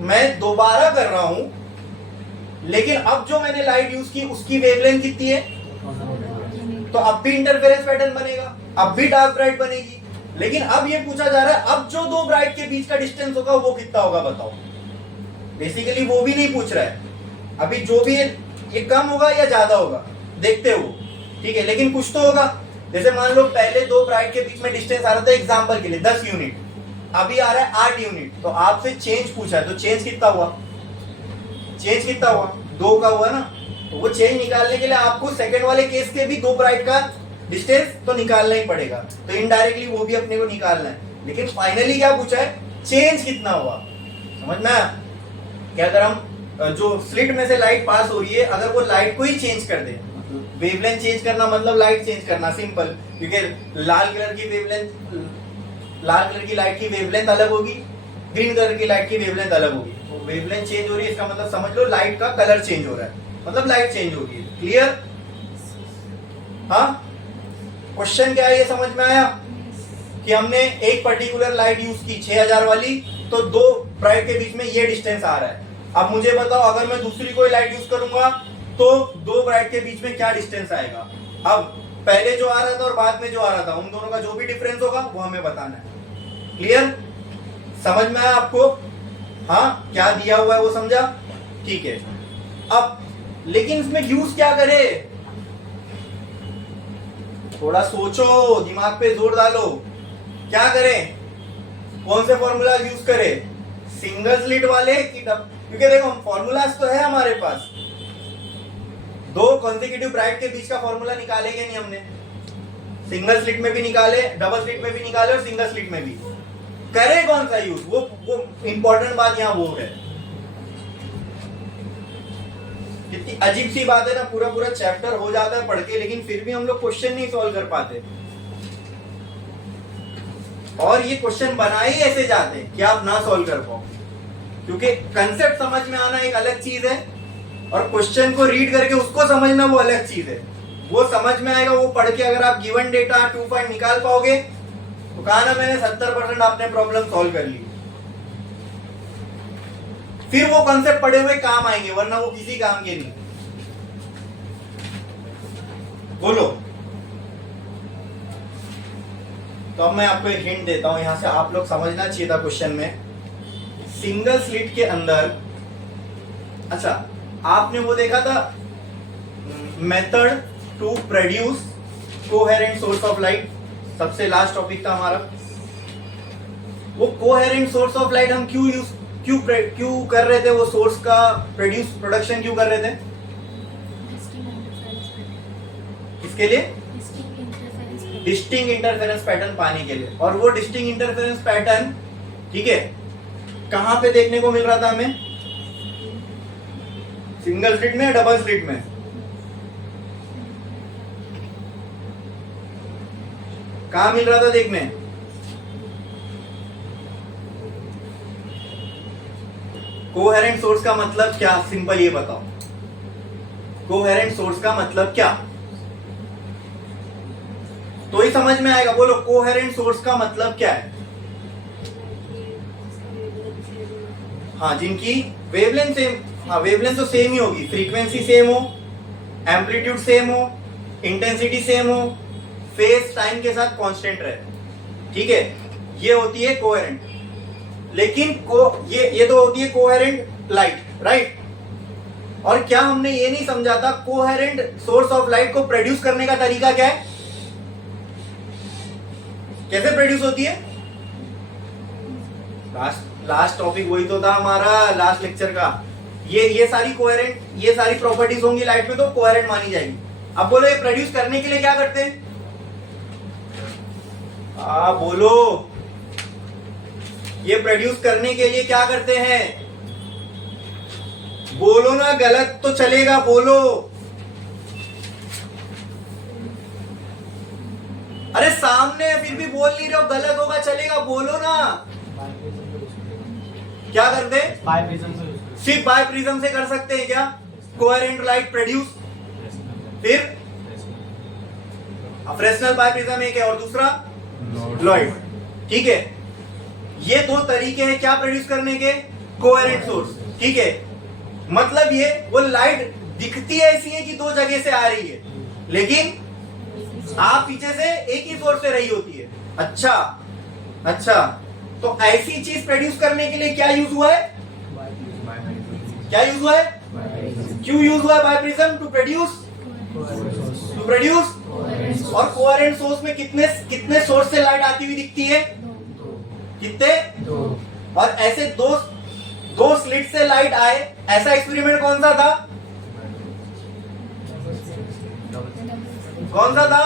मैं दोबारा कर रहा हूं, लेकिन अब जो मैंने लाइट यूज की उसकी वेवलेंथ कितनी है? तो अब भी इंटरफेरेंस पैटर्न बनेगा, अब भी डार्क ब्राइट बनेगी, लेकिन अब ये पूछा जा रहा है अब जो दो ब्राइट के बीच का डिस्टेंस होगा वो कितना होगा बताओ। बेसिकली वो भी नहीं पूछ रहा है, अभी जो भी ये कम होगा या ज्यादा होगा देखते हो, ठीक है, लेकिन कुछ तो होगा। जैसे मान लो पहले दो ब्राइट के बीच में डिस्टेंस आ रहा था एग्जांपल के लिए 10 यूनिट, अभी आ रहा है 8 यूनिट, तो आपसे चेंज पूछा है तो चेंज कितना हुआ? चेंज कितना हुआ? 2 का हुआ ना। तो वो चेंज निकालने के लिए आपको सेकंड वाले केस के भी दो ब्राइट का डिस्टेंस तो निकालना ही पड़ेगा, तो इनडायरेक्टली वो भी अपने को निकालना है, लेकिन फाइनली क्या पूछा है? चेंज कितना हुआ। समझ में आया? कि अगर हम जो स्लिट में से लाइट पास हो रही है अगर वो लाइट को ही चेंज कर दे, वेवलेंथ चेंज करना मतलब लाइट चेंज करना, सिंपल, क्योंकि लाल कलर की लाइट की वेवलेंथ अलग होगी, ग्रीन कलर की लाइट की वेवलेंथ अलग होगी, तो वेवलेंथ चेंज हो रही है इसका मतलब समझ लो लाइट का कलर चेंज हो रहा है, मतलब लाइट चेंज हो रही है। क्लियर? हाँ, क्वेश्चन क्या है ये समझ में आया? कि हमने एक पर्टिकुलर लाइट यूज की 6000 वाली, तो दो ब्राइट के बीच में ये डिस्टेंस आ रहा है। अब मुझे बताओ अगर मैं दूसरी कोई लाइट यूज करूंगा तो दो ब्राइट के बीच में क्या डिस्टेंस आएगा? अब पहले जो आ रहा था और बाद में जो आ रहा था उन दोनों का जो भी डिफरेंस होगा वो हमें बताना है। क्लियर? समझ में आया आपको? हाँ, क्या दिया हुआ है वो समझा? ठीक है। अब लेकिन इसमें यूज क्या करे? थोड़ा सोचो, दिमाग पे जोर डालो। क्या करें? कौन से फॉर्मूला यूज करें? सिंगल स्लिट वाले की क्योंकि देखो फॉर्मूलाज तो है हमारे पास, दो कॉन्सेक्यूटिव ब्राइट के बीच का फॉर्मूला निकालेंगे नहीं हमने, सिंगल स्लिट में भी निकाले, डबल स्लिट में भी निकाले और सिंगल स्लिट में भी। करें कौन सा यूज? वो इंपॉर्टेंट बात यहां वो है। कितनी अजीब सी बात है ना, पूरा पूरा चैप्टर हो जाता है पढ़ के, लेकिन फिर भी हम लोग क्वेश्चन नहीं सॉल्व कर पाते, और ये क्वेश्चन बनाए ही ऐसे जाते हैं कि आप ना सॉल्व कर पाओ, क्योंकि कंसेप्ट समझ में आना एक अलग चीज है और क्वेश्चन को रीड करके उसको समझना वो अलग चीज है। वो समझ में आएगा, वो पढ़ के अगर आप गिवन डेटा 2 पॉइंट निकाल पाओगे तो कहा ना मैंने 70% आपने प्रॉब्लम सॉल्व कर ली। फिर वो कंसेप्ट पढ़े हुए काम आएंगे, वरना वो किसी काम के नहीं। बोलो। तो अब मैं आपको एक हिंट देता हूं, यहां से आप लोग समझना चाहिए था क्वेश्चन में। सिंगल स्लिट के अंदर, अच्छा आपने वो देखा था method to produce coherent source of light, सबसे लास्ट टॉपिक था हमारा। वो कोहेरेंट सोर्स ऑफ लाइट हम क्यों कर रहे थे? वो सोर्स का प्रोडक्शन क्यों कर रहे थे? किसके लिए? डिस्टिंक्ट इंटरफेरेंस पैटर्न पाने के लिए। और वो डिस्टिंक्ट इंटरफेरेंस पैटर्न, ठीक है, कहां पे देखने को मिल रहा था हमें? सिंगल स्लिट में या डबल स्लिट में? कहां मिल रहा था देखने? कोहेरेंट सोर्स का मतलब क्या? सिंपल ये बताओ, कोहेरेंट सोर्स का मतलब क्या? तो ही समझ में आएगा। बोलो, कोहेरेंट सोर्स का मतलब क्या है? हाँ, जिनकी वेवलेंथ सेम, हाँ वेवलेंथ तो सेम ही होगी, फ्रीक्वेंसी सेम हो, एम्पलीट्यूड सेम हो, इंटेंसिटी सेम हो, फेज टाइम के साथ कांस्टेंट रहे, ठीक है, ये होती है कोहेरेंट। लेकिन ये तो होती है कोहेरेंट लाइट, राइट? और क्या हमने ये नहीं समझा था कोहेरेंट सोर्स ऑफ लाइट को प्रोड्यूस करने का तरीका क्या है? कैसे प्रोड्यूस होती है? लास्ट टॉपिक वही तो था हमारा लास्ट लेक्चर का, ये सारी कोहेरेंट, ये सारी प्रॉपर्टीज होंगी लाइट में तो कोहेरेंट मानी जाएगी। अब बोलो ये प्रोड्यूस करने के लिए क्या करते हैं? बोलो, ये प्रोड्यूस करने के लिए क्या करते हैं? बोलो ना, गलत तो चलेगा, बोलो। अरे सामने फिर भी बोल नहीं रहे हो, गलत होगा चलेगा, बोलो ना। क्या करते? सिर्फ बाय प्रिज्म से कर सकते हैं क्या कोहेरेंट लाइट प्रोड्यूस? फिर फ्रेस्नेल बाय प्रिज्म एक है और दूसरा लॉयड। ठीक है, ये दो तरीके हैं क्या प्रोड्यूस करने के? Coherent source. ठीक है, मतलब ये वो लाइट दिखती ऐसी है कि दो जगह से आ रही है, लेकिन आप पीछे से एक ही सोर्स से रही होती है। अच्छा, तो ऐसी चीज प्रोड्यूस करने के लिए क्या यूज हुआ है? क्या यूज हुआ है? क्यों यूज हुआ है बाय प्रिज्म? टू प्रोड्यूस और कोहेरेंट सोर्स में कितने सोर्स से लाइट आती हुई दिखती है? कितने? और ऐसे दो स्लिट से लाइट आए, ऐसा एक्सपेरिमेंट कौन सा था? कौन सा था?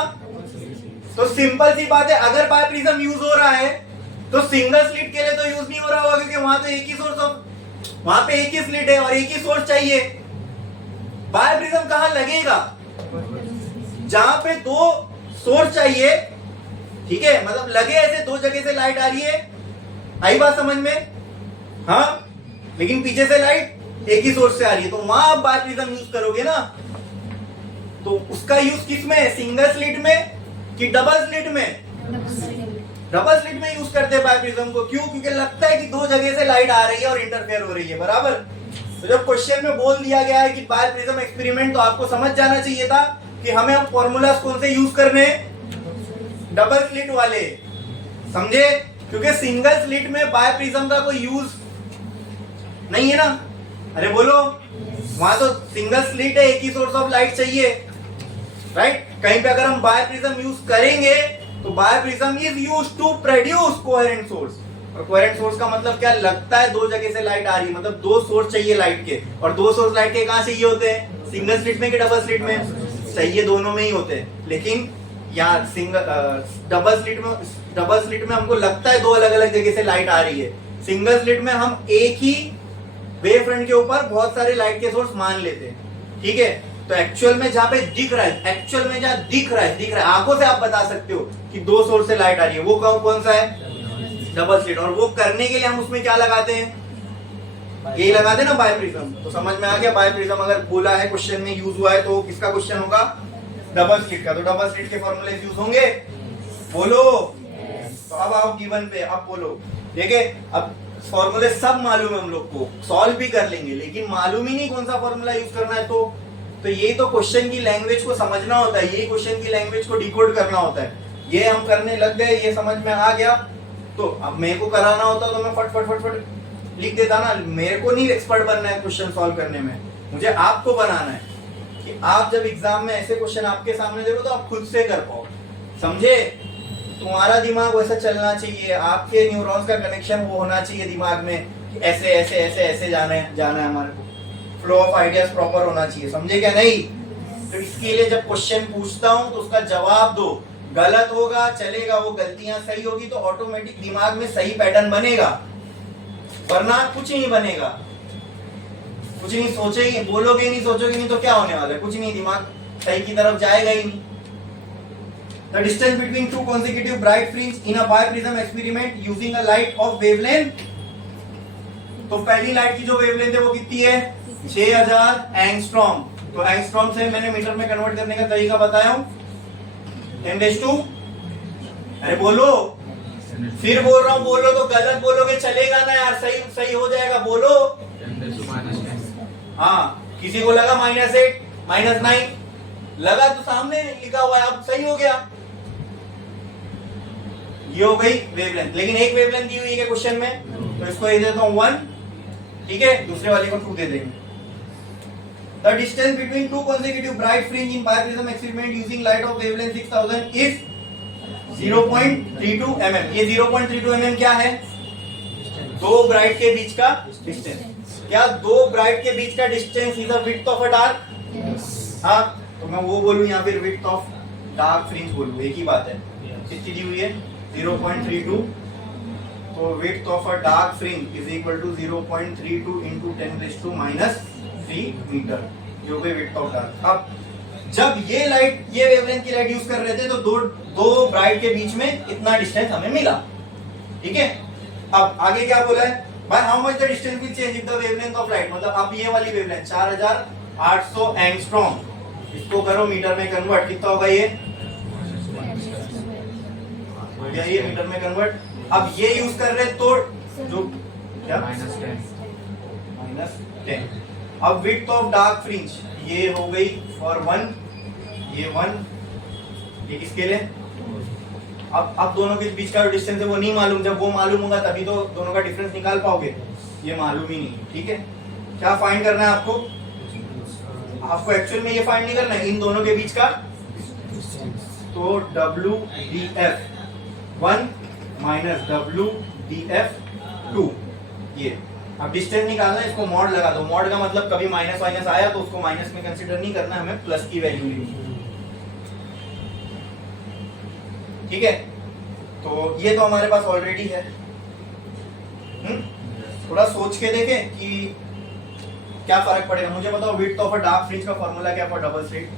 तो सिंपल सी बात है, अगर बाय प्रिज्म यूज हो रहा है तो सिंगल स्लिट के लिए तो यूज नहीं हो रहा होगा, क्योंकि वहां तो एक ही सोर्स, वहां पे एक ही स्लिट है और एक ही सोर्स चाहिए। बाय प्रिज्म कहां लगेगा? जहां पे दो सोर्स चाहिए। ठीक है, मतलब लगे ऐसे दो जगह से लाइट आ रही है। आई बात समझ में? हाँ, लेकिन पीछे से लाइट एक ही सोर्स से आ रही है, तो वहां आप बाय प्रिज्म यूज करोगे ना। तो उसका यूज किस में है? सिंगल स्लिट में कि डबल स्लिट में? डबल स्लिट में यूज करते हैं बाय प्रिज्म को। क्यों? क्योंकि लगता है कि दो जगह से लाइट आ रही है और इंटरफेयर हो रही है। बराबर। तो जब क्वेश्चन में बोल दिया गया है कि बाय प्रिज्म एक्सपेरिमेंट, तो आपको समझ जाना चाहिए था कि हमें अब फॉर्मूलाज कौन से यूज करने? डबल स्लिट वाले। समझे? क्योंकि सिंगल स्लिट में बाय प्रिज्म का कोई यूज नहीं है ना। अरे बोलो, वहां तो सिंगल स्लिट है, एक ही सोर्स ऑफ लाइट चाहिए, राइट? कहीं पे अगर हम बाय प्रिज्म यूज करेंगे तो biprism is used to produce coherent source. और कोहेरेंट सोर्स का मतलब क्या? लगता है दो जगह से लाइट आ रही है, मतलब दो सोर्स चाहिए लाइट के। और दो सोर्स लाइट के कहां चाहिए होते हैं? सिंगल स्लिट में कि डबल स्लिट में? चाहिए दोनों में ही होते हैं, लेकिन यहाँ डबल स्लिट में हमको लगता है दो अलग अलग जगह से लाइट आ रही है। सिंगल स्लिट में हम एक ही वेव फ्रंट के ऊपर बहुत सारे लाइट के सोर्स मान लेते हैं। ठीक है, तो एक्चुअल में जहां पे दिख रहा है, एक्चुअल में जहां दिख रहा है आंखों से आप बता सकते हो कि दो सोर्स से लाइट आ रही है, वो कौन सा है? Double slit. और वो करने के लिए हम उसमें क्या लगाते हैं? यही लगाते हैं ना, बाय प्रिज्म। तो समझ में आ गया, बाय प्रिज्म अगर बोला है क्वेश्चन में यूज हुआ है तो किसका क्वेश्चन होगा? डबल स्लिट का। तो डबल स्लिट के फॉर्मूले यूज होंगे। बोलो। तो अब आओ गिवन पे, अब बोलो। ठीक है, अब फॉर्मूले सब मालूम है हम लोग को, सॉल्व भी कर लेंगे, लेकिन मालूम ही नहीं कौन सा फॉर्मूला यूज करना है। तो यही तो क्वेश्चन की लैंग्वेज को समझना होता है, यही क्वेश्चन की लैंग्वेज को डिकोड करना होता है। ये हम करने लग गए, ये समझ में आ गया। तो अब मेरे को कराना होता तो मैं फट लिख देता ना। मेरे को नहीं एक्सपर्ट बनना है क्वेश्चन सॉल्व करने में, मुझे आपको बनाना है कि आप जब एग्जाम में ऐसे क्वेश्चन आपके सामने देखो तो आप खुद से कर पाओ। समझे? तुम्हारा दिमाग वैसा चलना चाहिए, आपके न्यूरॉन्स का कनेक्शन वो होना चाहिए दिमाग में कि ऐसे ऐसे ऐसे ऐसे जाना है हमारे को, फ्लो ऑफ आइडियाज प्रॉपर होना चाहिए। समझे क्या? नहीं? तो इसके लिए जब क्वेश्चन पूछता हूं तो उसका जवाब दो। गलत होगा चलेगा, वो गलतियां सही होगी तो ऑटोमेटिक दिमाग में सही पैटर्न बनेगा, वरना कुछ नहीं बनेगा। कुछ नहीं सोचेंगे, बोलोगे नहीं, सोचोगे नहीं तो क्या होने वाला है? कुछ नहीं, दिमाग सही की तरफ जाएगा ही नहीं। The distance between two consecutive bright fringe in a biprism experiment using a light of wavelength। तो पहली लाइट की जो वेवलेंथ है वो कितनी है? 6000 एंगस्ट्रॉम। तो एंगस्ट्रॉम से मैंने मीटर में कन्वर्ट करने का तरीका बताया हूं, 10⁻²। अरे बोलो, फिर बोल रहा हूं, बोलो तो गलत बोलोगे चलेगा ना यार, सही हो जाएगा, बोलो। हाँ, किसी को लगा -8 -9 लगा तो सामने लिखा हुआ है, अब सही हो गया। ये हो गई वेवलेंथ, लेकिन एक वेवलेंथ दी हुई है क्वेश्चन में, तो इसको दे देता हूं 1। ठीक है, दूसरे वाले को 2 दे देंगे। The distance between two consecutive bright fringe in biprism experiment using light of wavelength 6000 is 0.32 mm। ये 0.32 mm क्या है? दो ब्राइट के बीच का डिस्टेंस। क्या दो ब्राइट के बीच का distance is the width of a dark? हाँ, तो मैं वो बोलूं या फिर विड्थ ऑफ डार्क फ्रिंज बोलूं, एक ही बात है। कितनी दी हुई है? 0.32। तो width of a dark fringe is equal to 0.32 into 10⁻³ metre. ये हो गई विड्थ ऑफ डार्क। अब जब ये लाइट, ये वेवलेंथ की लाइट यूज कर रहे थे तो दो ब्राइट के बीच में इतना डिस्टेंस हमें मिला, ठीक है। अब आगे क्या बोला है? By how much the distance will change if the wavelength of light, मतलब अब ये वाली वेवलेंथ 4800 एंगस्ट्रॉम, इसको करो मीटर में कन्वर्ट, कितना होगा ये? हो गया ये मीटर में कन्वर्ट। अब ये यूज कर रहे तो जो क्या -10। अब विड्थ ऑफ डार्क फ्रिंज ये हो गई फॉर 1, ये 1, ये किसके लिए? अब दोनों के बीच का डिस्टेंस है वो नहीं मालूम, जब वो मालूम होगा तभी तो दोनों का डिफरेंस निकाल पाओगे, ये मालूम ही नहीं, ठीक है। क्या फाइंड करना है आपको? आपको एक्चुअल में ये फाइंड नहीं करना है, इन दोनों के बीच का, तो WDF 1 माइनस WDF 2, ये अब डिस्टेंस निकालना है, इसको मॉड लगा दो। मॉड का मतलब कभी माइनस माइनस आया तो उसको माइनस में कंसीडर नहीं करना, हमें प्लस की वैल्यू लेनी है, ठीक है। तो ये तो हमारे पास ऑलरेडी है। थोड़ा सोच के देखें कि क्या फर्क पड़ेगा। मुझे बताओ width of a dark fringe का फॉर्मूला क्या for double slit?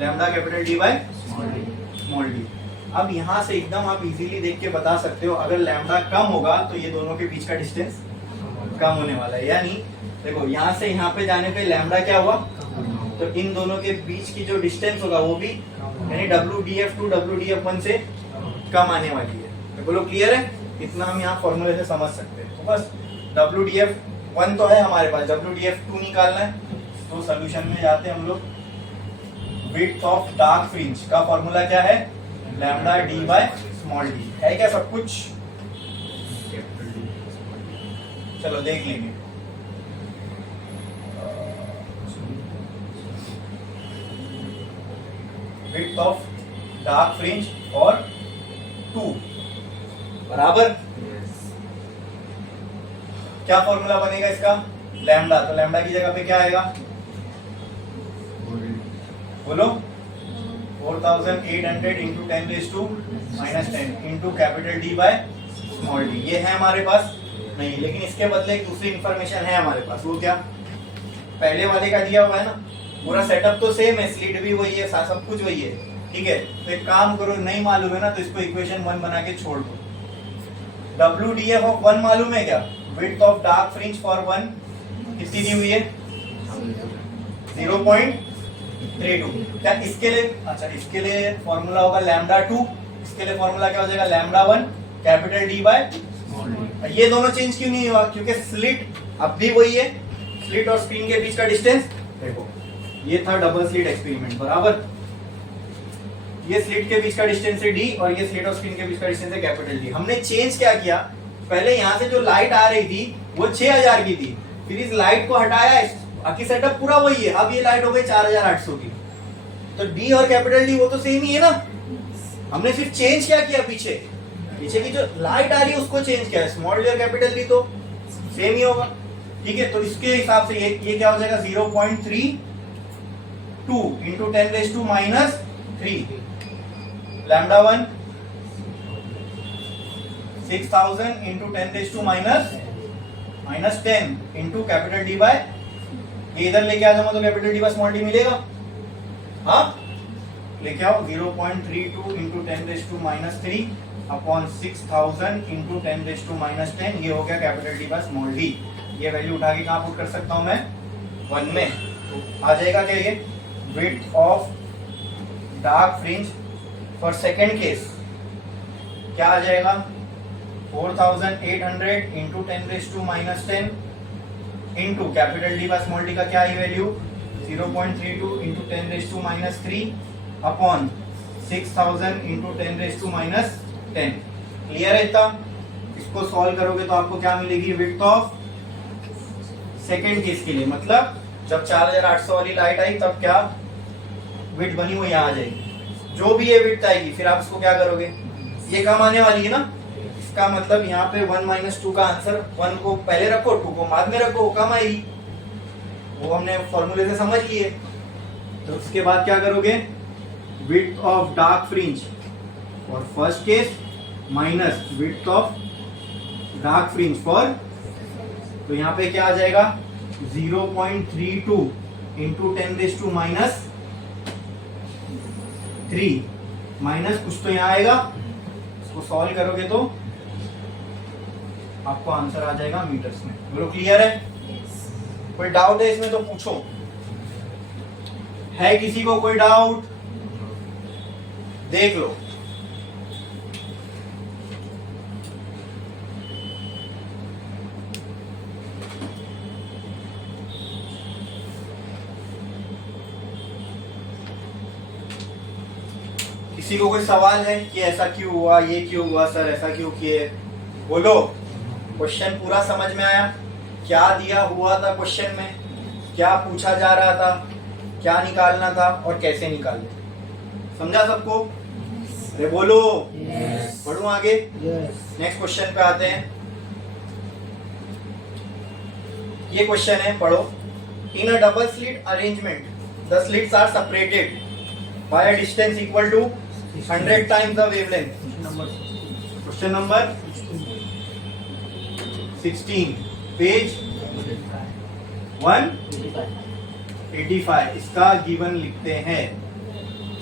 Lambda capital D by small d। अब यहाँ से एकदम आप इजीली देख के बता सकते हो, अगर लैम्डा कम होगा तो ये दोनों के बीच का डिस्टेंस कम होने वाला है, यानी देखो यहाँ से यहाँ पे जाने पे लैम्डा क्या हुआ, तो इन दोनों के बीच की जो डिस्टेंस होगा वो भी, यानी WDF2 WDF1 से कम आने वाली है। बोलो क्लियर है? इतना हम यहाँ फॉर्मूले से समझ सकते हैं। तो बस WDF1 तो है हमारे पास, WDF2 निकालना है, तो सोल्यूशन में जाते हैं हम लोग। विड्थ ऑफ डार्क फ्रिंज का फॉर्मूला क्या है? Lambda D by small d। है क्या सब कुछ? चलो देख लेंगे। विड्थ ऑफ डार्क फ्रिंज और 2 बराबर क्या फॉर्मूला बनेगा इसका? लैम्डा, तो लैम्डा की जगह पे क्या आएगा? बोलो 4800 into 10⁻⁻10 into capital D by small d। ये है हमारे पास नहीं, लेकिन इसके बदले एक दूसरी इंफॉर्मेशन है हमारे पास। वो क्या? पहले वाले का दिया हुआ है ना, पूरा सेटअप तो सेम है, स्लिट भी वही है, सब कुछ वही है, ठीक है। तो एक काम करो, नहीं मालूम है ना तो इसको इक्वेशन 1 बना के छोड़ दो। WDF ऑफ 1 मालूम है क्या? Width of dark fringe for 1 कितनी दी हुई है? 0.32। क्या इसके लिए? अच्छा, इसके लिए फॉर्मूला होगा लैम्डा 2, इसके लिए फॉर्मूला क्या हो जाएगा? Lambda 1 capital D by small d। ये दोनों चेंज क्यों नहीं हुआ? क्योंकि स्लिट अब भी वही है, स्लिट और स्क्रीन के बीच का डिस्टेंस देखो, ये था डबल स्लिट एक्सपेरिमेंट बराबर। ये स्लिट के बीच का डिस्टेंस है D और ये स्लिट और स्क्रीन के बीच का डिस्टेंस है कैपिटल D। हमने चेंज क्या किया? पहले यहाँ से जो लाइट आ रही थी वो 6000 की थी, फिर इस लाइट को हटाया, बाकी सेटअप पूरा वही है। अब ये लाइट हो गई 4800 की, तो D और कैपिटल D वो तो सेम ही है ना। हमने सिर्फ चेंज क्या किया? पीछे की जो लाइट आ रही है उसको चेंज किया है। स्मॉल d और कैपिटल D तो सेम ही होगा, ठीक है। तो इसके हिसाब से ये क्या हो जाएगा? 0.32 into 10⁻³ lambda 1 6000 into 10⁻⁻10 into capital D by, ये इधर लेके आ जाऊंगा तो capital D by small d मिलेगा। हाँ, लेके आओ 0.32 इंटू 10⁻³ अपॉन 6000 इंटू 10⁻10, ये हो गया capital D by small d। ये वैल्यू उठा के कहां पुट कर सकता हूं मैं? 1 में। तो आ जाएगा क्या ये? Width of dark fringe for second case क्या आ जाएगा? 4800 into 10⁻10 into capital D by small d का क्या है value? 0.32 into 10⁻³ upon 6000 into 10⁻10। Clear है इतना? इसको सॉल्व करोगे तो आपको क्या मिलेगी? विड्थ ऑफ सेकेंड केस के लिए, मतलब जब 4800 वाली लाइट आई तब क्या विड्थ बनी वो यहाँ आ जाएगी। जो भी ये विड्थ आएगी फिर आप इसको क्या करोगे? ये कम आने वाली है ना, इसका मतलब यहाँ पे 1 माइनस 2 का आंसर 1 को पहले रखो 2 को बाद में रखो, कम आएगी। वो हमने फॉर्मूले से समझ लिए। तो उसके बाद क्या करोगे, width of dark fringe for first case minus width of dark fringe for, तो यहाँ पे क्या आ जाएगा 0.32 इंटू 10⁻³ माइनस 3 माइनस कुछ तो यहाँ आएगा, इसको सॉल्व करोगे तो आपको आंसर आ जाएगा मीटर्स में। बोलो क्लियर है? कोई डाउट है इसमें तो पूछो। है किसी को कोई डाउट? देख लो। किसी को कोई सवाल है कि ऐसा क्यों हुआ, ये क्यों हुआ सर, ऐसा क्यों किए? बोलो। क्वेश्चन पूरा समझ में आया? क्या दिया हुआ था क्वेश्चन में, क्या पूछा जा रहा था, क्या निकालना था और कैसे निकालना, समझा सबको? अरे बोलो। पढ़ूं आगे? नेक्स्ट क्वेश्चन पे आते हैं। ये क्वेश्चन है, पढ़ो। In a double slit arrangement the slits are separated by a distance equal to 100 times the wavelength. Question number 16, page 185. इसका गिवन लिखते हैं।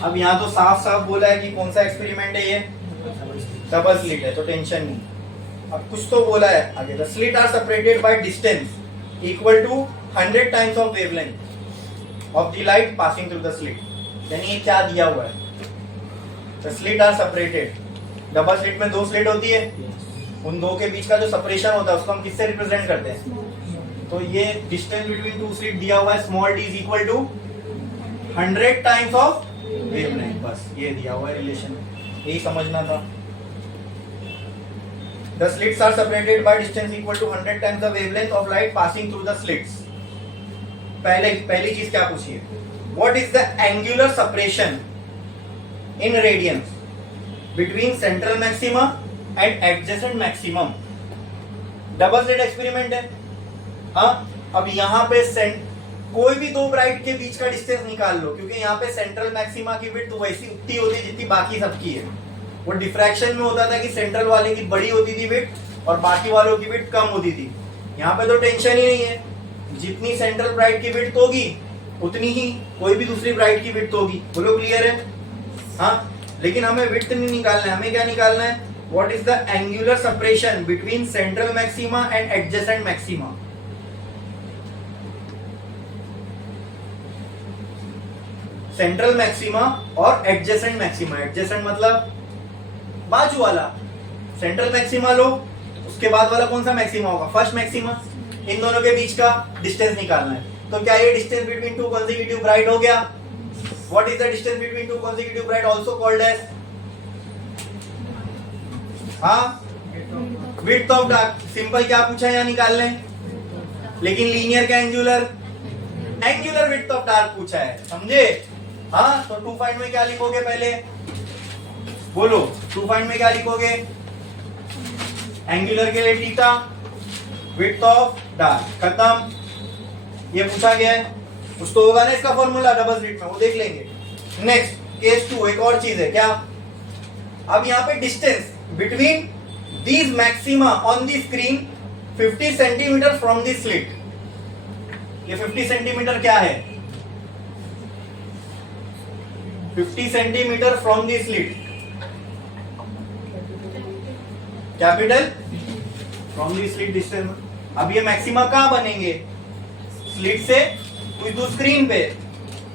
अब यहाँ तो साफ साफ बोला है कि कौन सा एक्सपेरिमेंट है ये, डबल स्लिट है, तो टेंशन नहीं। अब कुछ तो बोला है आगे, the slit are separated by distance equal to 100 times of wavelength of the light passing through the slit. यानी ये क्या दिया हुआ है, the slit are separated. Double slit में 2 स्लिट होती है, उन दो के बीच का जो सेपरेशन होता है उसको हम किससे रिप्रेजेंट करते हैं? तो ये डिस्टेंस बिटवीन 2 स्लिट दिया हुआ है, small d is equal to 100 times of wavelength. बस ये दिया हुआ है रिलेशन, यही समझना था। The slits are separated by distance equal to 100 times the wavelength of light passing through the slits. पहली चीज क्या पूछी है, what is the angular separation in radians between central maxima and adjacent maximum? Double slit experiment है। हाँ, अब यहाँ पे कोई भी 2 ब्राइट के बीच का डिस्टेंस निकाल लो, क्योंकि यहाँ पे सेंट्रल मैक्सिमा की विड्थ वैसी उतनी होती है जितनी बाकी सबकी है। वो डिफ्रैक्शन में होता था कि सेंट्रल वाले की बड़ी होती थी विड्थ और बाकी वालों की विड्थ कम होती थी। यहाँ पे तो टेंशन ही नहीं है, जितनी सेंट्रल ब्राइट की विड्थ होगी उतनी ही कोई भी दूसरी ब्राइट की विड्थ होगी। बोलो क्लियर है? हाँ, लेकिन हमें विड्थ नहीं निकालना है, हमें क्या निकालना है, what is the angular separation between central maxima and adjacent maxima. Central maxima और एडजेसेंट मैक्सिमा। एडजेसेंट मतलब बाजू वाला, सेंट्रल मैक्सिमा लो, उसके बाद वाला कौन सा मैक्सिमा होगा, फर्स्ट मैक्सिमा। इन दोनों के बीच का डिस्टेंस निकालना है। तो क्या ये डिस्टेंस बिटवीन 2 consecutive ब्राइट हो गया? What is the distance between 2 consecutive bright also called as? हाँ, width of dark। सिंपल क्या पूछा है यहाँ निकालने, लेकिन लीनियर का एंगुलर विड्थ ऑफ डार्क पूछा है, समझे? हाँ, तो 2 फाइंड में क्या लिखोगे पहले? बोलो, 2 फाइंड में क्या लिखोगे? एंगुलर के लिए थीटा, विड्थ ऑफ डार्क, खत्म। ये पूछा गया है, कुछ तो होगा ना इसका फॉर्मूला डबल स्लिट में, वो देख लेंगे। नेक्स्ट केस 2, एक और चीज है क्या, अब यहाँ पे distance between these maxima on the screen 50 centimetre from the slit. ये 50 सेंटीमीटर क्या है, 50 centimetre from the slit, capital from the slit distance. अब ये मैक्सिमा कहां बनेंगे, स्लिट से टू स्क्रीन पे,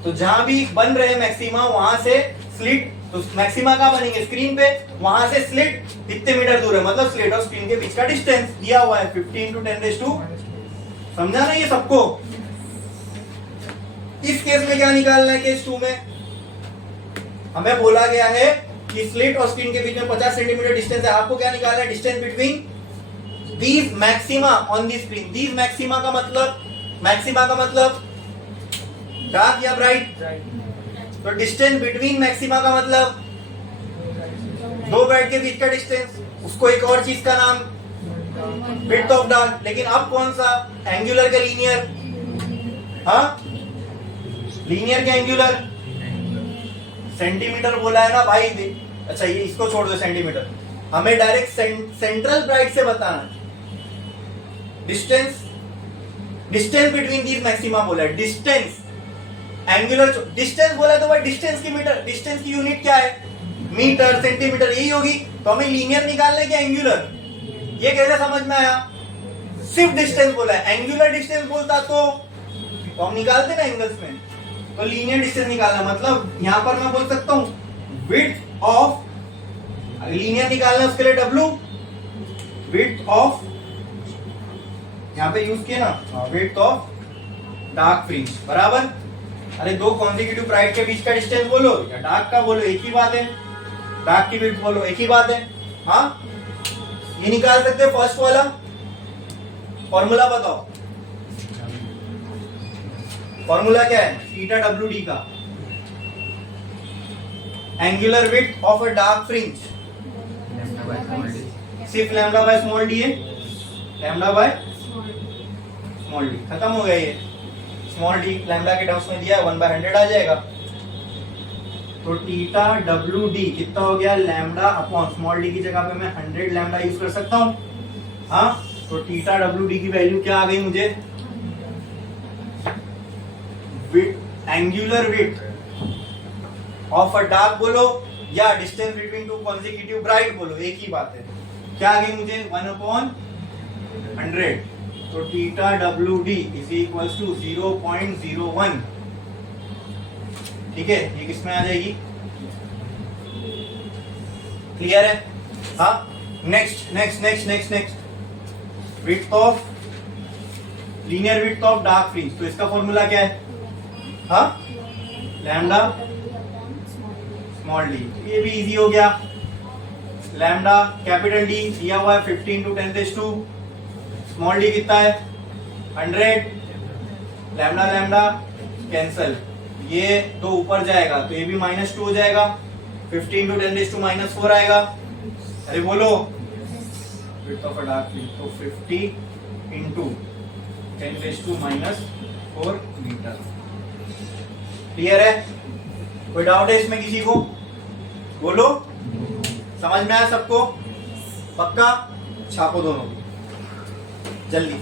तो जहां भी बन रहे मैक्सिमा वहां से स्लिट, तो मैक्सिमा कहां बनेंगे, स्क्रीन पे, वहां से स्लिट कितने मीटर दूर है, मतलब स्लिट और स्क्रीन के बीच का डिस्टेंस दिया हुआ है 50 × 10⁻²। समझा ना ये सबको? इस केस में क्या निकालना है, केस 2 में हमें बोला गया है कि स्लिट और स्क्रीन के बीच में 50 सेंटीमीटर डिस्टेंस है। आपको क्या निकालना है, distance between these maxima on the screen. These maxima का मतलब डार्क या ब्राइट, तो डिस्टेंस बिटवीन मैक्सिमा का मतलब 2 ब्राइट के बीच का डिस्टेंस। उसको एक और चीज का नाम विड्थ ऑफ डार्क। लेकिन अब कौन सा, एंगुलर का लीनियर? हाँ, लीनियर का एंगुलर। सेंटीमीटर बोला है ना भाई। अच्छा ये इसको छोड़ दो, सेंटीमीटर। हमें डायरेक्ट सेंट्रल ब्राइट से बताना है। डिस्टेंस बिटवीन दीज मैक्सिमा बोला है। डिस्टेंस एंगुलर डिस्टेंस बोला है तो भाई डिस्टेंस की मीटर, डिस्टेंस की यूनिट क्या है? मीटर, सेंटीमीटर, यही होगी। तो हमें लीनियर निकालना है क्या एंगुलर? ये कैसे समझ में आया? सिर्फ डिस्टेंस बोला है। एंगुलर डिस्टेंस बोलता तो हम निकालते ना एंगल्स में। तो लीनियर डिस्टेंस निकालना मतलब यहां पर मैं बोल सकता हूं विड्थ ऑफ, लीनियर निकालना उसके लिए W, विड्थ ऑफ, यहां पे यूज किया ना, विड्थ ऑफ डार्क फ्रिंज बराबर। अरे दो कॉन्सेक्यूटिव ब्राइट के बीच का डिस्टेंस बोलो या डार्क का बोलो, एक ही बात है। डार्क की विड्थ बोलो, एक ही बात है। हाँ, ये निकाल सकते हैं फर्स्ट वाला। फॉर्मूला बताओ, फॉर्मूला क्या है? थीटा डब्ल्यू डी का। Angular width of a dark fringe सिर्फ लैम्डा बाय स्मॉल डी है। लैम्डा बाय स्मॉल डी, खत्म हो गया ये। स्मॉल डी लैम्डा के टर्म्स में दिया है, 1/100 आ जाएगा। तो थीटा डब्ल्यू डी कितना हो गया? लैम्डा अपॉन स्मॉल डी की जगह पे मैं 100 लैम्डा यूज कर सकता हूं। हाँ, तो थीटा डब्ल्यू डी की वैल्यू क्या आ गई मुझे? Angular width of a dark बोलो या distance between two consecutive bright बोलो, एक ही बात है। क्या आ गई मुझे? 1/100। तो theta W D is equal to 0.01। ठीक है, ये किसमें आ जाएगी? क्लियर है? हाँ, next next next next next width of, linear width of dark fringe. तो इसका फॉर्मूला क्या है? हाँ, लैम्डा स्मॉल डी। ये भी इजी हो गया। लैम्डा कैपिटल डी दिया हुआ है 15 × 10⁻²। स्मॉल डी कितना है? 100। लैम्डा लैम्डा कैंसल, ये तो ऊपर जाएगा तो ये भी -2 हो जाएगा। 15 × 10⁻⁻4 आएगा। अरे बोलो, width of a dark fringe तो 50 × 10⁻⁻4 मीटर। क्लियर है? कोई डाउट है इसमें किसी को? बोलो, समझ में आया सबको? पक्का? छापो दोनों जल्दी।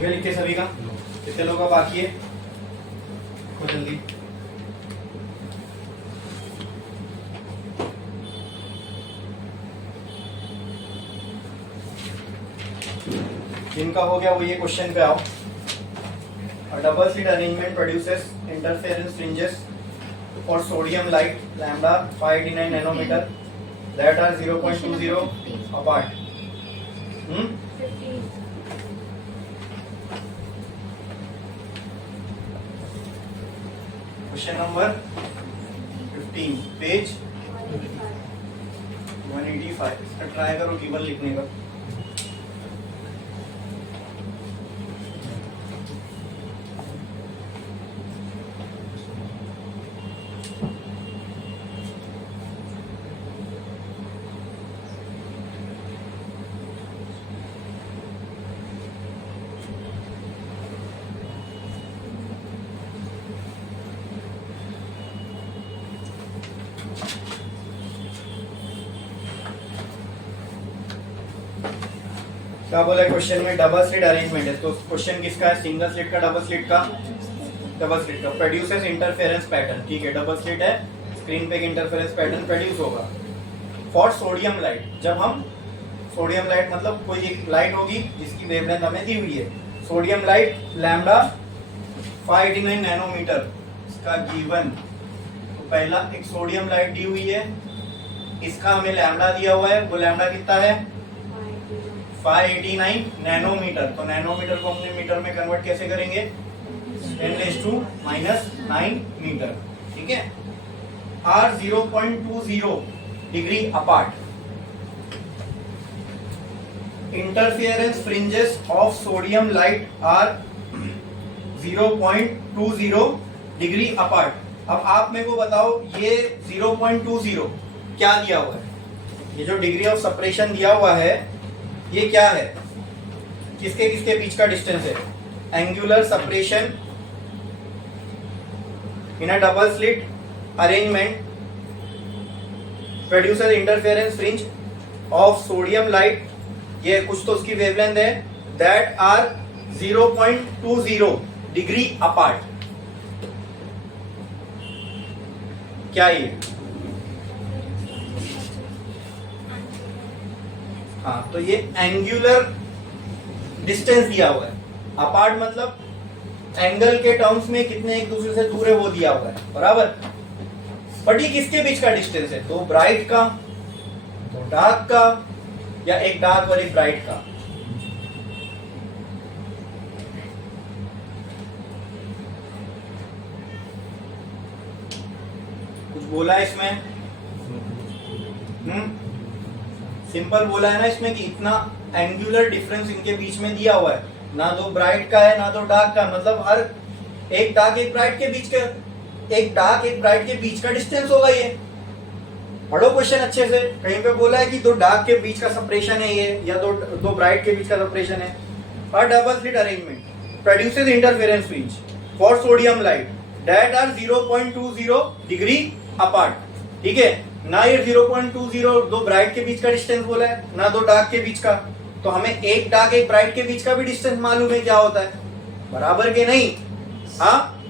हो गया लिख के सभी का? कितने लोगों का बाकी है? देखो जल्दी। जिनका हो गया वो ये क्वेश्चन पे आओ। A double slit arrangement produces interference fringes for sodium light lambda 589 nanometer that are 0.20 apart. 15. Question number 15, page 185। इसका ट्राई करो गिवन लिखने का। क्या बोला क्वेश्चन में? डबल स्लिट अरेंजमेंट है। तो क्वेश्चन किसका है? सिंगल स्लिट का, डबल स्लिट का? डबल स्लिट का। प्रोड्यूसेस इंटरफेरेंस पैटर्न, ठीक है, डबल स्लिट है, स्क्रीन पे एक इंटरफेरेंस पैटर्न प्रोड्यूस होगा फॉर सोडियम लाइट। जब हम सोडियम लाइट मतलब कोई एक लाइट होगी जिसकी वेवलेंथ हमें दी हुई है, सोडियम लाइट लैम्डा 589 नैनोमीटर इसका गिवन। तो पहला एक सोडियम लाइट दी हुई है, इसका हमें लैम्डा दिया हुआ है, वो लैम्डा कितना है? 589 नैनोमीटर। तो नैनोमीटर को हमने मीटर में कन्वर्ट कैसे करेंगे? 10⁻⁹ मीटर, ठीक है। Are 0.20 degree apart. Interference fringes of sodium light are 0.20 degree apart. अब आप मेरे को बताओ ये 0.20 क्या दिया हुआ है? ये जो डिग्री ऑफ सेपरेशन दिया हुआ है ये क्या है? किसके किसके बीच का डिस्टेंस है? Angular separation in a double slit arrangement produces interference fringe of sodium light, ये कुछ तो उसकी वेवलेंथ है, दैट आर 0.20 डिग्री अपार्ट। क्या ये? हाँ, तो ये एंगुलर डिस्टेंस दिया हुआ है। अपार्ट मतलब एंगल के टर्म्स में कितने एक दूसरे से दूर है वो दिया हुआ है, बराबर। बट ये किसके बीच का डिस्टेंस है? दो ब्राइट का, दो डार्क का, या एक डार्क और एक ब्राइट का? कुछ बोला है इसमें? सिंपल बोला है ना इसमें कि इतना एंगुलर डिफरेंस इनके बीच में दिया हुआ है, ना दो ब्राइट का है ना दो डार्क का, मतलब हर एक डार्क एक ब्राइट के बीच का, एक डार्क एक ब्राइट के बीच का डिस्टेंस होगा ये। पढ़ो क्वेश्चन अच्छे से, कहीं पे बोला है कि दो डार्क के बीच का सेपरेशन है ये, या दो ब्राइट के बीच का सेपरेशन है। और double slit arrangement produces interference fringe for sodium light that are 0.20 degree apart, ठीक है। ना ये 0.20 दो ब्राइट के बीच का डिस्टेंस बोला है, ना दो डार्क के बीच का। तो हमें एक डार्क एक ब्राइट के बीच का भी डिस्टेंस मालूम है क्या होता है, बराबर के नहीं? हाँ,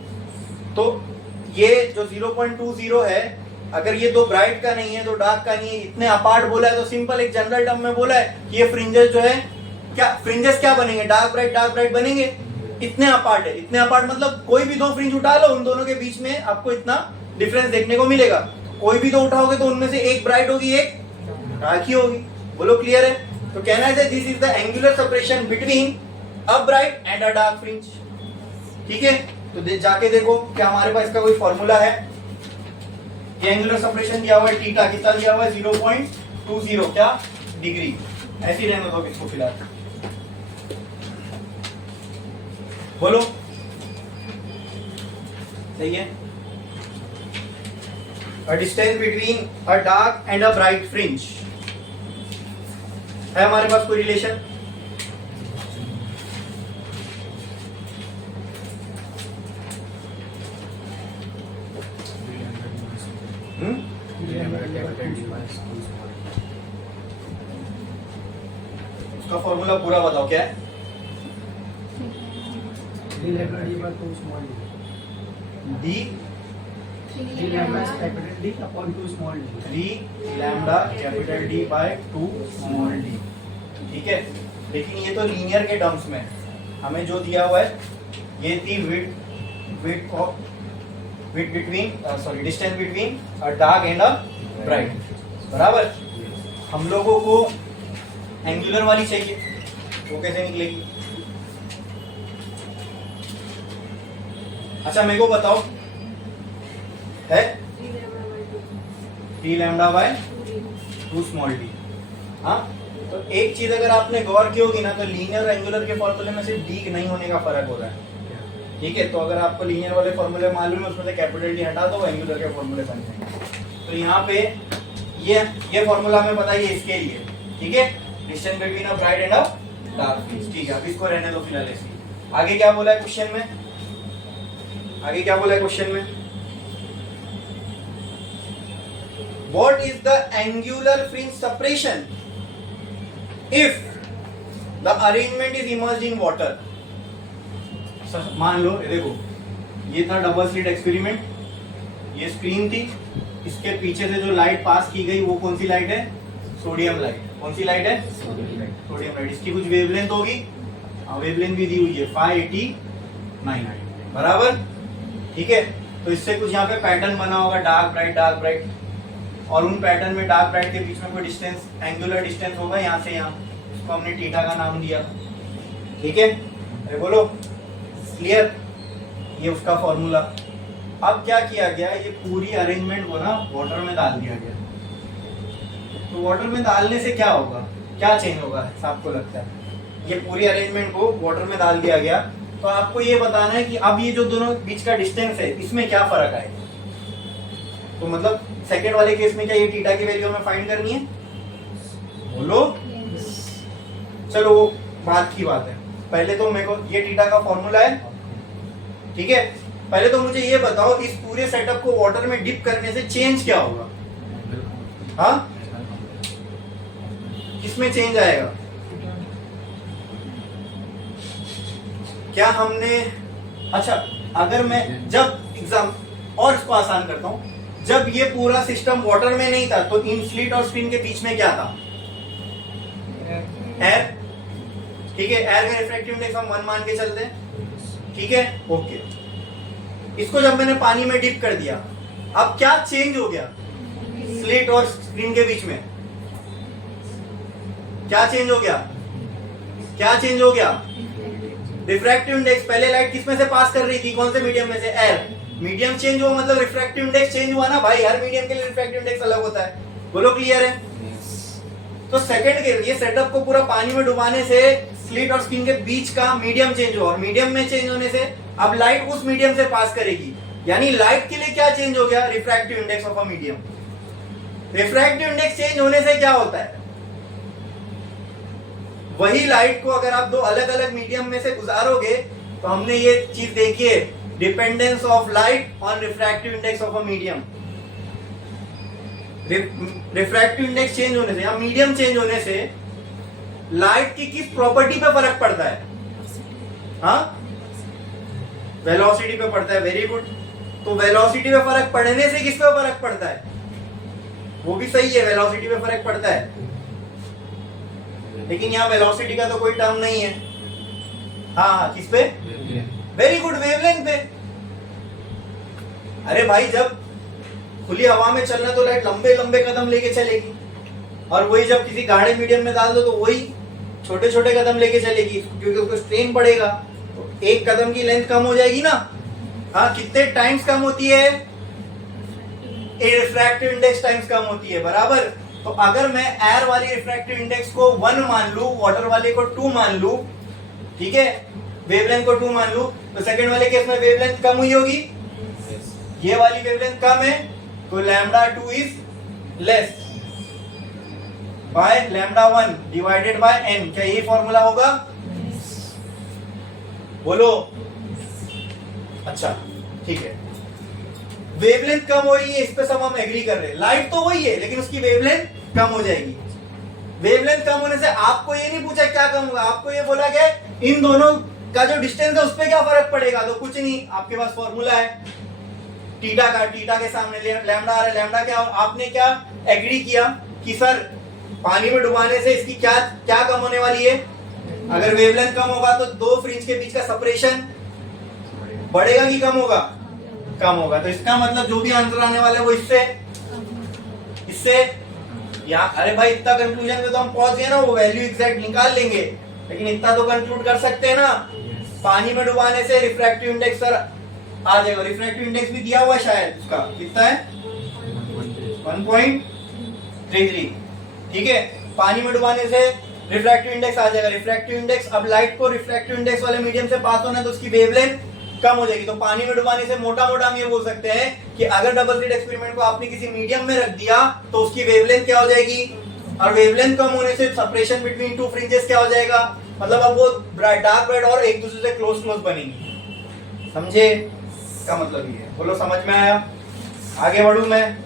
तो ये जो 0.20 है, अगर ये दो ब्राइट का नहीं है, दो डार्क का नहीं है, इतने अपार्ट बोला है, तो सिंपल एक जनरल टर्म में बोला है कि ये फ्रिंजेस जो है, क्या फ्रिंजेस क्या बनेंगे? डार्क ब्राइट बनेंगे। इतने अपार्ट है, इतने अपार्ट मतलब कोई भी दो फ्रिंज उठा लो, उन दोनों के बीच में आपको इतना डिफरेंस देखने को मिलेगा। कोई भी दो उठाओगे तो उनमें से एक ब्राइट होगी, एक डार्क ही होगी। बोलो क्लियर है? तो कहना है this is the angular separation between a bright and a dark fringe, ठीक है। तो जाके देखो क्या हमारे पास इसका कोई फॉर्मूला है। ये एंगुलर सेपरेशन दिया हुआ है, थीटा कितना दिया हुआ है? 0.20 क्या डिग्री। ऐसी रहने दो इसको फिलहाल। बोलो सही है। A distance between a dark and a bright fringe है हमारे पास कोई रिलेशन? उसका फॉर्मूला पूरा बताओ क्या है? 3 lambda d by 2 small d. d 3 lambda is capital D upon 2 small d. 3 lambda capital D by 2 small d। ठीक है, लेकिन ये तो लीनियर के टर्म्स में है। हमें जो दिया हुआ है ये थी width between sorry distance between a dark and a bright, बराबर। हम लोगों को एंगुलर वाली चाहिए, वो कैसे निकलेगी? अच्छा मेरे को बताओ, है 3 लैम्डा बाय 2 स्मॉल डी। हाँ, तो एक चीज अगर आपने गौर की होगी ना, तो लीनियर और एंगुलर के फॉर्मूले में सिर्फ डी नहीं होने का फर्क हो रहा है। ठीक है, तो अगर आपको लीनियर वाले फॉर्मूले मालूम है, उसमें से कैपिटल डी हटा दो, एंगुलर के फॉर्मूले बन जाएंगे। तो यहाँ पे ये फॉर्मूला हमें बताइए इसके लिए। ठीक है, distance between a bright and a dark fringe. ठीक है, अब इसको रहने दो फिलहाल ऐसे ही। आगे क्या बोला है क्वेश्चन में? आगे क्या बोला है क्वेश्चन में? What is the angular fringe separation if the arrangement is immersed in water? मान लो ये देखो, ये था डबल स्लिट एक्सपेरिमेंट, ये स्क्रीन थी, इसके पीछे से जो लाइट पास की गई वो कौन सी लाइट है? Sodium light. कौन सी लाइट है? Sodium light. इसकी कुछ वेवलेंथ होगी, वेवलेंथ भी दी हुई है 589, बराबर। ठीक है, तो इससे कुछ यहाँ पे पैटर्न बना होगा, डार्क ब्राइट, और उन पैटर्न में डार्क ब्राइट के बीच में कोई डिस्टेंस, एंगुलर डिस्टेंस होगा यहाँ से यहाँ, उसको हमने थीटा का नाम दिया। ठीक है, अरे बोलो क्लियर? ये उसका फॉर्मूला। अब क्या किया गया, ये पूरी अरेंजमेंट को ना वाटर में डाल दिया गया। तो वाटर में डालने से क्या होगा, क्या चेंज होगा आपको लगता है? ये पूरी अरेंजमेंट को वाटर में डाल दिया गया, तो आपको ये बताना है कि अब ये जो दोनों बीच का डिस्टेंस है इसमें क्या फर्क आएगा। तो मतलब सेकेंड वाले केस में क्या ये थीटा की वैल्यू हमें फाइंड करनी है? बोलो। चलो वो बात की बात है, पहले तो मेरे को ये थीटा का फॉर्मूला है। ठीक है, पहले तो मुझे ये बताओ, इस पूरे सेटअप को वाटर में डिप करने से चेंज क्या होगा? हाँ, किसमें चेंज आएगा? क्या हमने, अच्छा अगर मैं जब एग्जाम और इसको आसान करता हूं, जब ये पूरा सिस्टम वाटर में नहीं था तो इन स्लिट और स्क्रीन के बीच में क्या था? एयर। ठीक है, एयर का रिफ्रैक्टिव इंडेक्स हम 1 मान के चलते हैं। ठीक है, ओके। इसको जब मैंने पानी में डिप कर दिया, अब क्या चेंज हो गया स्लिट और स्क्रीन के बीच में? क्या चेंज हो गया? क्या चेंज हो गया? Refractive index. पहले लाइट किस में से पास कर रही थी, कौन से मीडियम में से? एयर। मीडियम चेंज हुआ मतलब रिफ्रैक्टिव इंडेक्स चेंज हुआ ना भाई, हर मीडियम के लिए रिफ्रैक्टिव इंडेक्स अलग होता है। बोलो क्लियर है? तो सेकंड के ये सेटअप को पूरा पानी में डुबाने से स्लिट और स्क्रीन के बीच का मीडियम चेंज हुआ, और मीडियम में चेंज होने से अब लाइट उस मीडियम से पास करेगी, यानी लाइट के लिए क्या चेंज हो गया? Refractive index of a medium. Refractive index change होने से क्या होता है? वही लाइट को अगर आप दो अलग अलग मीडियम में से गुजारोगे, तो हमने ये चीज देखी है, dependence of light on refractive index of a medium. Refractive index change होने से या मीडियम चेंज होने से लाइट की किस प्रॉपर्टी पे फर्क पड़ता है? हाँ, वेलोसिटी पे पड़ता है। Very good. तो वेलोसिटी पे फर्क पड़ने से किस पे फर्क पड़ता है? वो भी सही है, वेलोसिटी पे फर्क पड़ता है, लेकिन यहाँ वेलोसिटी का तो कोई टर्म नहीं है। हाँ, किस पे? वेरी गुड, वेवलेंथ पे। अरे भाई, जब खुली हवा में चलना तो लाइट लंबे लंबे कदम लेके चलेगी, और वही जब किसी गाढ़े मीडियम में डाल दो तो वही छोटे छोटे कदम लेके चलेगी, क्योंकि उसको स्ट्रेन पड़ेगा, तो एक कदम की लेंथ कम हो जाएगी ना। हाँ, कितने टाइम्स कम होती है? रिफ्रैक्टिव इंडेक्स टाइम्स कम होती है, बराबर। तो अगर मैं एयर वाली रिफ्रैक्टिव इंडेक्स को 1 मान लू, वाटर वाले को 2 मान लू, ठीक है, वेवलेंथ को 2 मान लू, तो सेकंड वाले केस में वेवलेंथ कम हुई होगी। ये वाली वेवलेंथ कम है, तो lambda 2 is less by lambda 1 divided by n। क्या यही फॉर्मूला होगा? बोलो। अच्छा ठीक है, वेवलेंथ कम हो रही है, इस पे सब हम एग्री कर रहे हैं। लाइट तो वही है, लेकिन उसकी वेवलेंथ कम हो जाएगी। वेवलेंथ कम होने से आपको ये नहीं पूछा क्या कम होगा, आपको ये बोला गया इन दोनों का जो डिस्टेंस है उस पर क्या फर्क पड़ेगा? तो कुछ नहीं, आपके पास फॉर्मूला है थीटा का, थीटा के सामने लैम्डा आ रहा है, लैम्डा क्या, आपने क्या एग्री किया कि सर पानी में डुबाने से इसकी क्या क्या कम होने वाली है? अगर वेवलेंथ कम होगा तो दो फ्रिंज के बीच का सेपरेशन बढ़ेगा कि कम होगा? कम होगा। तो इसका मतलब जो भी आंसर आने वाला है वो इससे या अरे भाई इतना कंक्लूजन में तो हम पहुंच गए ना, वो वैल्यू एग्जैक्ट निकाल लेंगे, लेकिन इतना तो कंक्लूड कर सकते हैं ना, पानी में डुबाने से रिफ्रैक्टिव इंडेक्स सर आ जाएगा। रिफ्रैक्टिव इंडेक्स भी दिया हुआ है शायद, उसका कितना है? 1.33। ठीक है, पानी में डुबाने से रिफ्रैक्टिव इंडेक्स आ जाएगा। रिफ्रैक्टिव इंडेक्स, अब लाइट को रिफ्रैक्टिव इंडेक्स वाले मीडियम से पास होना है तो उसकी वेवलेंथ कम हो जाएगी। तो पानी में डुबाने से मोटा मोटा हम ये बोल सकते हैं कि अगर डबल स्लिट एक्सपेरिमेंट को आपने किसी मीडियम में रख दिया तो उसकी वेवलेंथ क्या हो जाएगी, और वेवलेंथ कम होने से सेपरेशन बिटवीन टू फ्रिंजेस क्या हो जाएगा, मतलब अब वो डार्क ब्राइट और एक दूसरे से क्लोज बनेंगी। समझे? इसका मतलब ये है। बोलो समझ में आया? आगे बढ़ू मैं,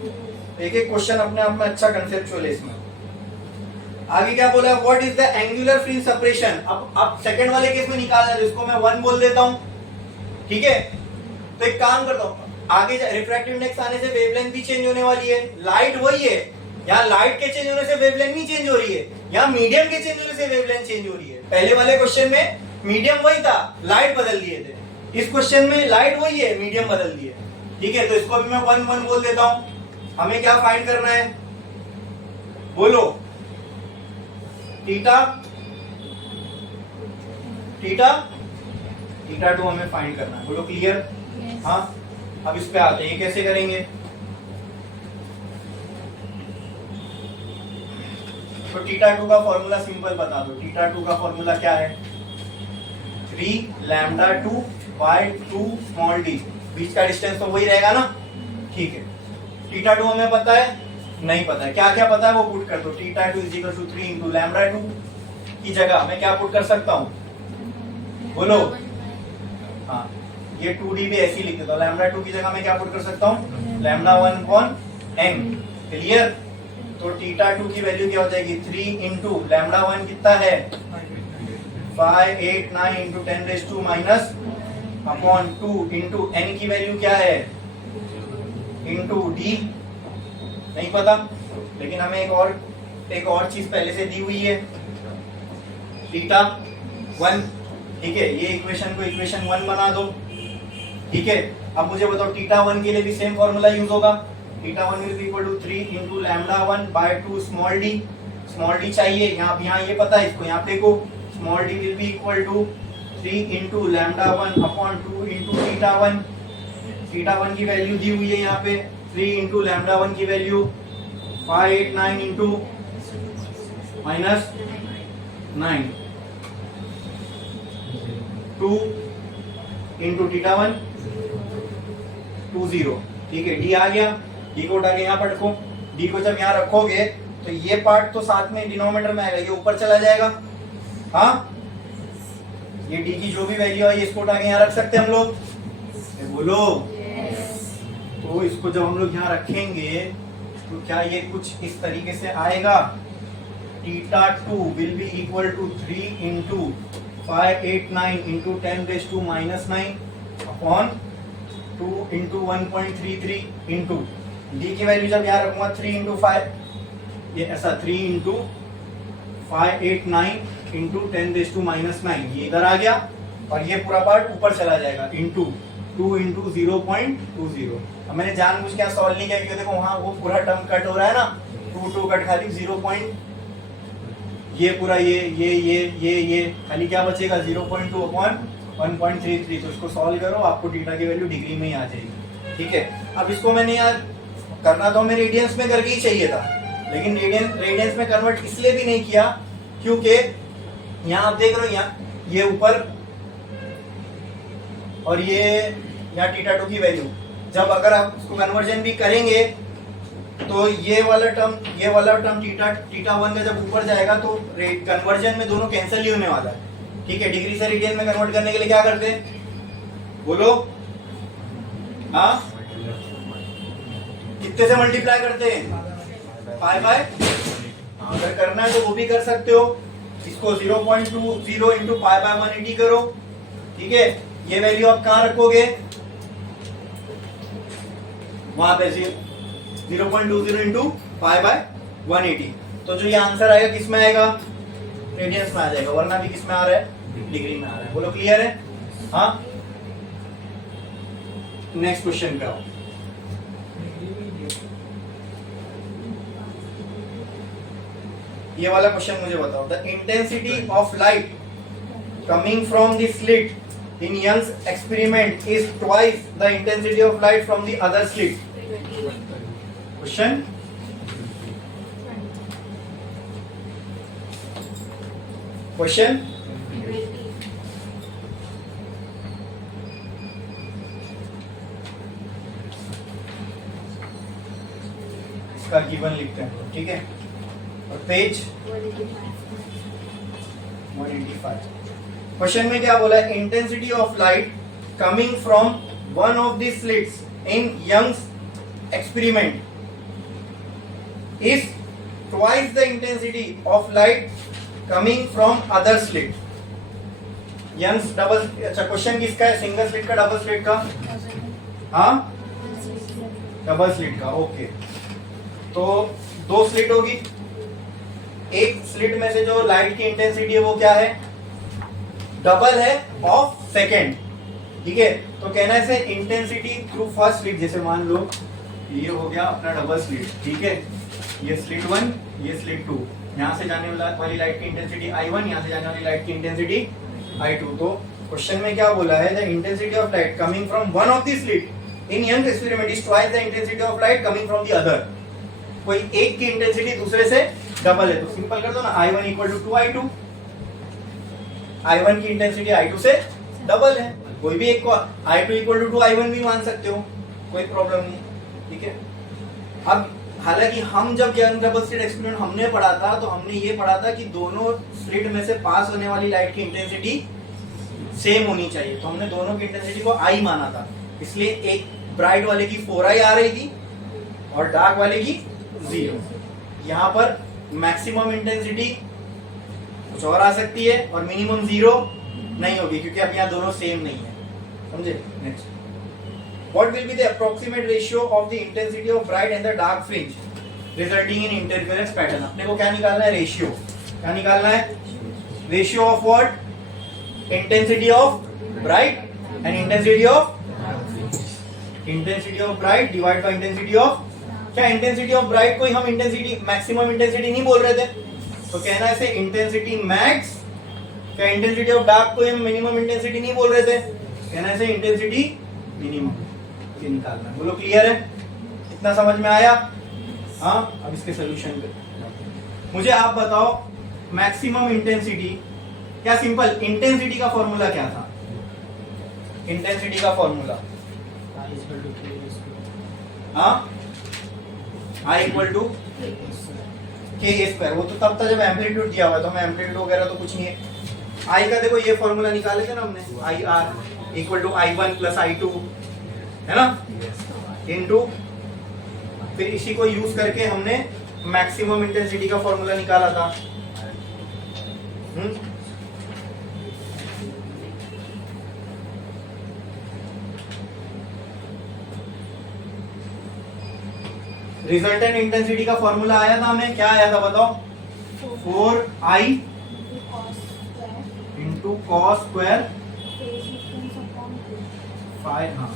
एक एक क्वेश्चन अपने आप में अच्छा कंसेप्चुअल है इसमें। आगे क्या बोला, what is the angular fringe separation. अब सेकंड वाले केस में निकालना है, इसको मैं 1 बोल देता हूं। ठीक है, तो एक काम करता हूं, आगे रिफ्रैक्टिव इंडेक्स आने से वेवलेंथ भी चेंज होने वाली है, लाइट वही है, यहाँ लाइट के चेंज होने से वेवलेंथ नहीं चेंज हो रही है, यहाँ मीडियम के चेंज होने से वेवलेंथ चेंज हो रही है। पहले वाले क्वेश्चन में मीडियम वही था, लाइट बदल दिए थे, इस क्वेश्चन में लाइट वही है, मीडियम बदल दिए। ठीक है, तो इसको भी मैं 1 बोल देता हूं। हमें क्या फाइंड करना है, बोलो? थीटा 2 हमें फाइंड करना है। बोलो क्लियर? हाँ, अब इस पे आते हैं, ये कैसे करेंगे? तो थीटा 2 का फॉर्मूला सिंपल बता दो। थीटा 2 का फॉर्मूला क्या है? 3 लैम्डा 2 बाय 2 स्मॉल डी। बीच का डिस्टेंस तो वही रहेगा ना? ठीक है, थीटा 2 हमें पता है? नहीं पता है। क्या क्या पता है वो पुट कर दो। Theta 2 is equal to 3 into lambda 2 की जगह मैं क्या पुट कर सकता हूँ, बोलो? हाँ, ये 2d भी ऐसे ही लिख देता हूँ। लैम्डा 2 की जगह मैं क्या पुट कर सकता हूँ, लैम्डा 1 अपॉन n। क्लियर? तो थीटा 2 की वैल्यू क्या हो जाएगी, 3 इंटू लैम्डा 1 कितना है, 589 into 10⁻² minus upon 2 into n की वैल्यू क्या है, इंटू d। नहीं पता, लेकिन हमें एक और चीज पहले से दी हुई है, थीटा 1। ठीक है, ये इक्वेशन को इक्वेशन 1 बना दो। ठीक है, अब मुझे बताओ थीटा 1 के लिए भी सेम फॉर्मूला यूज होगा। Theta 1 is equal to 3 into lambda 1 by 2 small D. Small D चाहिए, यहाँ ये पता है, इसको यहाँ पे को small D will be equal to 3 into lambda 1 upon 2 into theta 1। Theta 1 की वैल्यू दी हुई है यहाँ पे 3 इंटू लैम्डा 1 की value 589 into minus 9 2 into theta 1 20। ठीक है, डी आ गया, डी को उठा के यहाँ पर रखो। डी को जब यहाँ रखोगे तो ये पार्ट तो साथ में डिनोमिनेटर में आएगा, ये ऊपर चला जाएगा। हाँ, ये डी की जो भी वैल्यू है इसको उठा के यहाँ रख सकते हैं हम लोग, बोलो? तो इसको जब हम लोग यहाँ रखेंगे तो क्या ये कुछ इस तरीके से आएगा, theta 2 will be equal to 3 into 589 into 10⁻² minus 9 upon 2 into 1.33 into D की वैल्यू जब यहाँ रखूंगा 3 इंटू 5, ये ऐसा 3 इंटू 589 इंटू 10⁻² माइनस 9, ये इधर आ गया और ये पूरा पार्ट ऊपर चला जाएगा इंटू 2 इंटू 0.20। अब मैंने जानबूझ के यहाँ सॉल्व नहीं किया क्योंकि देखो वहां वो पूरा टर्म कट हो रहा है ना, 2 कट खाली 0. ये पूरा ये खाली क्या बचेगा 0.2 अपॉन 1.33। तो इसको सॉल्व करो, आपको थीटा की वैल्यू डिग्री में ही आ जाएगी। ठीक है, अब इसको मैंने यार करना तो हमें रेडियंस में करके ही चाहिए था, लेकिन रेडियंस में कन्वर्ट इसलिए भी नहीं किया क्योंकि यहाँ आप देख रहे हो, यहाँ ये ऊपर और ये यहाँ थीटा 2 की वैल्यू, जब अगर आप इसको कन्वर्जन भी करेंगे तो ये वाला टर्म थीटा 1 का जब ऊपर जाएगा तो कन्वर्जन में दोनों कैंसिल ही होने वाला है। ठीक है, डिग्री से रेडियन में कन्वर्ट करने के लिए क्या करते हैं, बोलो? हाँ, कितने से मल्टीप्लाई करते हैं, पाई बाय। अगर करना है तो वो भी कर सकते हो, इसको 0.20 इंटू पाई बाय 180 करो, ठीक है, ये वैल्यू आप कहां रखोगे, वहां पे 0.20 इंटू पाई बाय 180। तो जो ये आंसर आएगा किस में आएगा, रेडियंस में आ जाएगा, वरना भी किस में आ रहा है, डिग्री में आ रहा है। बोलो क्लियर है? हाँ, नेक्स्ट क्वेश्चन पे आओ। ये वाला क्वेश्चन मुझे बताओ, the intensity of light coming from the slit in Young's experiment is twice the intensity of light from the other slit. Question, question इसका गिवन लिखते हैं, ठीक है, और पेज 185। क्वेश्चन में क्या बोला है, intensity of light coming from one of the slits in Young's experiment is twice the intensity of light coming from other slit. Young's double, अच्छा क्वेश्चन किसका है, सिंगल स्लिट का, डबल स्लिट का? हाँ, डबल स्लिट का, okay. तो दो slit होगी, एक स्लिट में से जो लाइट की इंटेंसिटी है वो क्या है, डबल है ऑफ सेकेंड, ठीक है। तो कहना है से इंटेंसिटी थ्रू फर्स्ट स्लिट, जैसे मान लो ये हो गया अपना डबल स्लिट, ठीक है, ये स्लिट 1, ये स्लिट 2, यहां से जाने वाली लाइट की इंटेंसिटी I1, यहां से जाने वाली लाइट की इंटेंसिटी I2। तो क्वेश्चन में क्या बोला है, the intensity of light coming from one of the slit in young experiment is twice the intensity of light coming from the other. कोई एक की इंटेंसिटी दूसरे से डबल है तो सिंपल कर दो ना, I1 equal to 2I2, I1 की इंटेंसिटी I2 से डबल है, कोई भी एक को I2 इक्वल टू 2I1 भी मान सकते हो, कोई प्रॉब्लम नहीं, ठीक है। अब हालांकि हम जब यंग डबल स्लिट एक्सपेरिमेंट हमने पढ़ा था तो हमने ये पढ़ा था कि दोनों स्लिट में से पास होने वाली लाइट की इंटेंसिटी सेम होनी चाहिए, तो हमने दोनों की इंटेंसिटी को I माना था, इसलिए एक ब्राइट वाले की 4I आ रही थी और डार्क वाले की 0। यहाँ पर मैक्सिमम इंटेंसिटी कुछ और आ सकती है और मिनिमम 0 नहीं होगी, क्योंकि अब यहाँ दोनों सेम नहीं है, समझे। Next, what will be the approximate ratio of the intensity of bright and the dark fringe resulting in interference pattern? अपने को क्या निकालना है, रेशियो। क्या निकालना है, ratio of what, intensity of bright and intensity of bright divide by intensity of, क्या intensity of bright को हम इंटेंसिटी मैक्सिमम इंटेंसिटी नहीं बोल रहे थे, तो कहना है इंटेंसिटी मैक्स, क्या इंटेंसिटी ऑफ डार्क को हम मिनिमम इंटेंसिटी नहीं बोल रहे थे, कहना है इंटेंसिटी मिनिमम, ये निकालना है। बोलो क्लियर है, इतना समझ में आया? हाँ, अब इसके सोल्यूशन पे मुझे आप बताओ, मैक्सिमम इंटेंसिटी, क्या सिंपल इंटेंसिटी का फॉर्मूला क्या था, इंटेंसिटी का फॉर्मूला, हाँ, I इक्वल टू K², वो तो तब था जब एम्पलीट्यूड दिया हुआ था, मैं एम्पलीट्यूड वगैरह तो कुछ नहीं है। I का देखो ये फॉर्मूला निकाले थे ना हमने, IR equal to I1 plus I2, है ना, इनटू, फिर इसी को यूज करके हमने मैक्सिमम इंटेंसिटी का फॉर्मूला निकाला था। रिजल्टेंट इंटेंसिटी का फॉर्मूला आया था हमें, क्या आया था बताओ, 4I into cos square five, हाँ,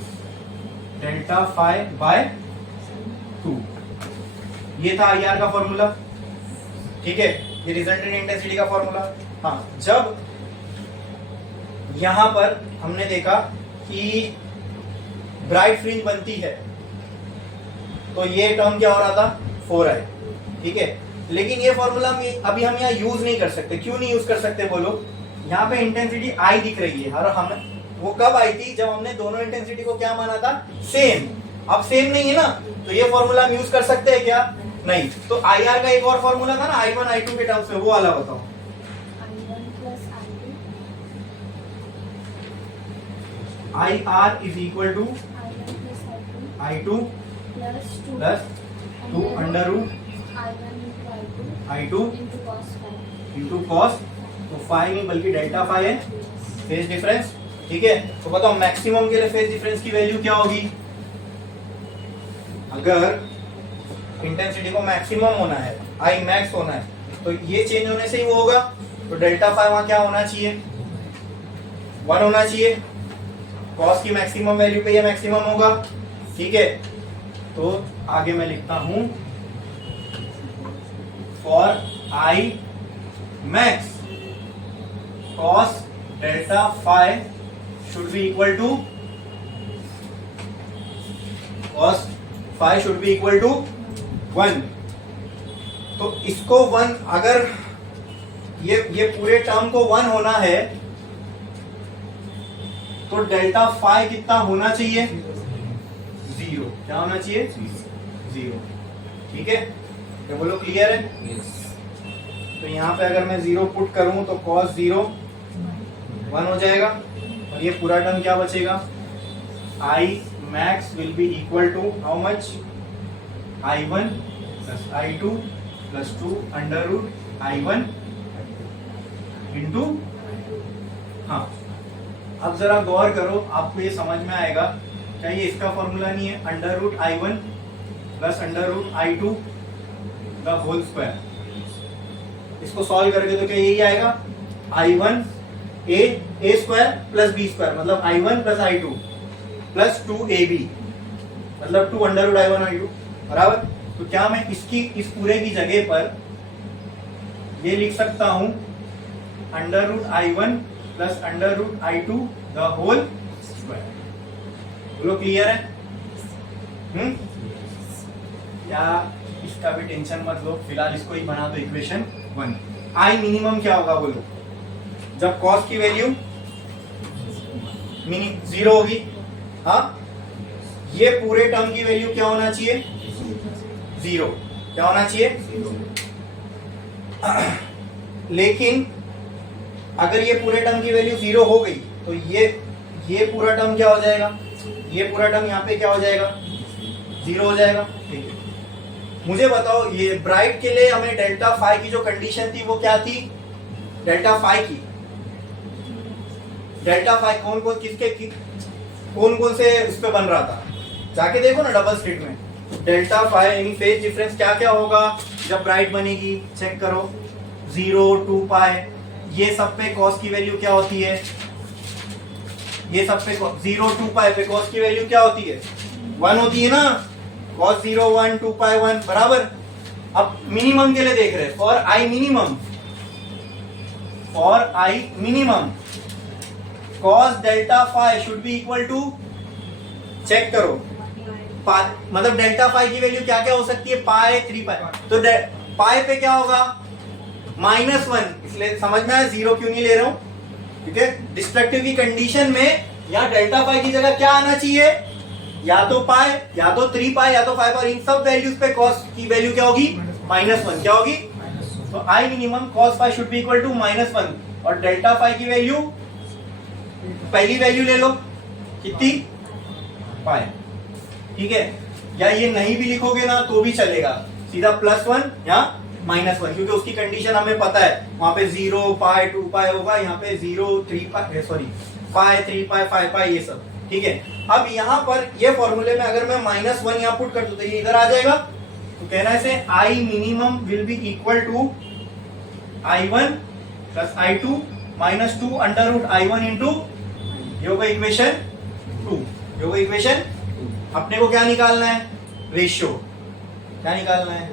डेल्टा 5 बाय 2, ये था IR का फॉर्मूला, ठीक है, ये रिजल्टेंट इंटेंसिटी का फॉर्मूला। हाँ, जब यहां पर हमने देखा कि ब्राइट फ्रिंज बनती है तो ये टर्म क्या हो रहा था, 4I, ठीक है, लेकिन ये फॉर्मूला अभी हम यहाँ यूज नहीं कर सकते। क्यों नहीं यूज कर सकते बोलो, यहाँ पे इंटेंसिटी I दिख रही है, और हम वो कब आई थी, जब हमने दोनों इंटेंसिटी को क्या माना था, सेम। अब सेम नहीं है ना, तो ये फॉर्मूला हम यूज कर सकते हैं क्या, नहीं। तो IR का एक और फॉर्मूला था ना I1 I2 के टर्म्स में, वो वाला बताओ। IR is equal to I2 plus 2 under root I2 into cos, तो 5 नहीं बल्कि डेल्टा 5 है, फेज डिफरेंस ठीक है, तो बताओ मैक्सिमम के लिए फेज डिफरेंस की वैल्यू क्या होगी? अगर इंटेंसिटी को मैक्सिमम होना है, आई मैक्स होना है, तो ये चेंज होने से ही वो होगा। तो डेल्टा फाई वहां क्या होना चाहिए? 1 होना चाहिए। कॉस की मैक्सिमम वैल्यू पे ये मैक्सिमम होगा, ठीक है। तो आगे मैं लिखता हूं for I max cos delta phi should be equal to cos phi should be equal to 1। तो इसको 1, अगर ये पूरे टर्म को 1 होना है तो डेल्टा फाई कितना होना चाहिए? 0। क्या होना चाहिए? 0। ठीक है, तो बोलो क्लियर है? तो यहां पे अगर मैं 0 पुट करूं तो cos 0 1 हो जाएगा और ये पूरा टर्म क्या बचेगा? I max will be equal to how much? I1 plus I2 plus 2 under root I1 into, हाँ अब जरा गौर करो, आपको ये समझ में आएगा। क्या ये इसका फॉर्मूला नहीं है? Under root I1 plus under root I2 the whole square. इसको सॉल्व करके तो क्या यही आएगा? I1 a square plus b square, मतलब I1 plus I2 plus 2ab, मतलब 2 अंडर रूट I1 I2 बराबर। तो क्या मैं इसकी इस पूरे की जगह पर ये लिख सकता हूं under root I1 plus under root I2 the whole square. बोलो क्लियर है? या इसका भी टेंशन मत लो, फिलहाल इसको ही बना दो इक्वेशन 1। आई मिनिमम क्या होगा बोलो? जब कॉस की वैल्यू 0 होगी, हाँ ये पूरे टर्म की वैल्यू क्या होना चाहिए? 0। क्या होना चाहिए? 0। लेकिन अगर ये पूरे टर्म की वैल्यू 0 हो गई तो ये पूरा टर्म क्या हो जाएगा? ये पूरा टर्म यहाँ पे क्या हो जाएगा? 0 हो जाएगा। ठीक है, मुझे बताओ ये ब्राइट के लिए हमें डेल्टा फाई की जो कंडीशन थी वो क्या थी? डेल्टा फाई की, डेल्टा फाई कौन कौन से उस पे बन रहा था? जाके देखो ना डबल स्लिट में डेल्टा फाई यानी फेज डिफरेंस क्या क्या होगा जब ब्राइट बनेगी, चेक करो। 0, 2 पाई, ये सब पे कॉस की वैल्यू क्या होती है? ये सब पे 0, 2 पाई पे कॉस की वैल्यू क्या होती है? 1 होती है ना। cos 0 1, 2 पाई 1 बराबर। अब मिनिमम के लिए देख रहे हैं, for I minimum cos delta phi should be equal to, check करो, मतलब डेल्टा फाई की वैल्यू क्या क्या हो सकती है? पाई, 3 पाई। तो पाई पे क्या होगा? -1, इसलिए समझ में आया 0 क्यों नहीं ले रहा हूं? ठीक है, डिस्ट्रक्टिव की कंडीशन में यहाँ डेल्टा फाई की जगह क्या आना चाहिए? या तो पाई, या तो 3 पाई, या तो 5, और इन सब वैल्यूज पे कॉस की वैल्यू क्या होगी? -1। क्या होगी? तो I minimum cos phi should be equal to -1 और डेल्टा फाई की वैल्यू पहली वैल्यू ले लो, कितनी? पाई। ठीक है, या ये नहीं भी लिखोगे ना तो भी चलेगा, सीधा +1 या -1, क्योंकि उसकी कंडीशन हमें पता है। वहां पे 0 पाई 2 पाई होगा, यहाँ पे 0 3 पाई, सॉरी पाई 3 पाई 5 पाई, ये सब। ठीक है, अब यहाँ पर ये फॉर्मूले में अगर मैं -1 यहाँ पुट कर दूं तो ये इधर आ जाएगा। तो कहना है से I minimum will be equal to I1 plus I2 -2 under root I1 into, ये होगा इक्वेशन 2। ये होगा इक्वेशन, अपने को क्या निकालना है? रेशियो। क्या निकालना है?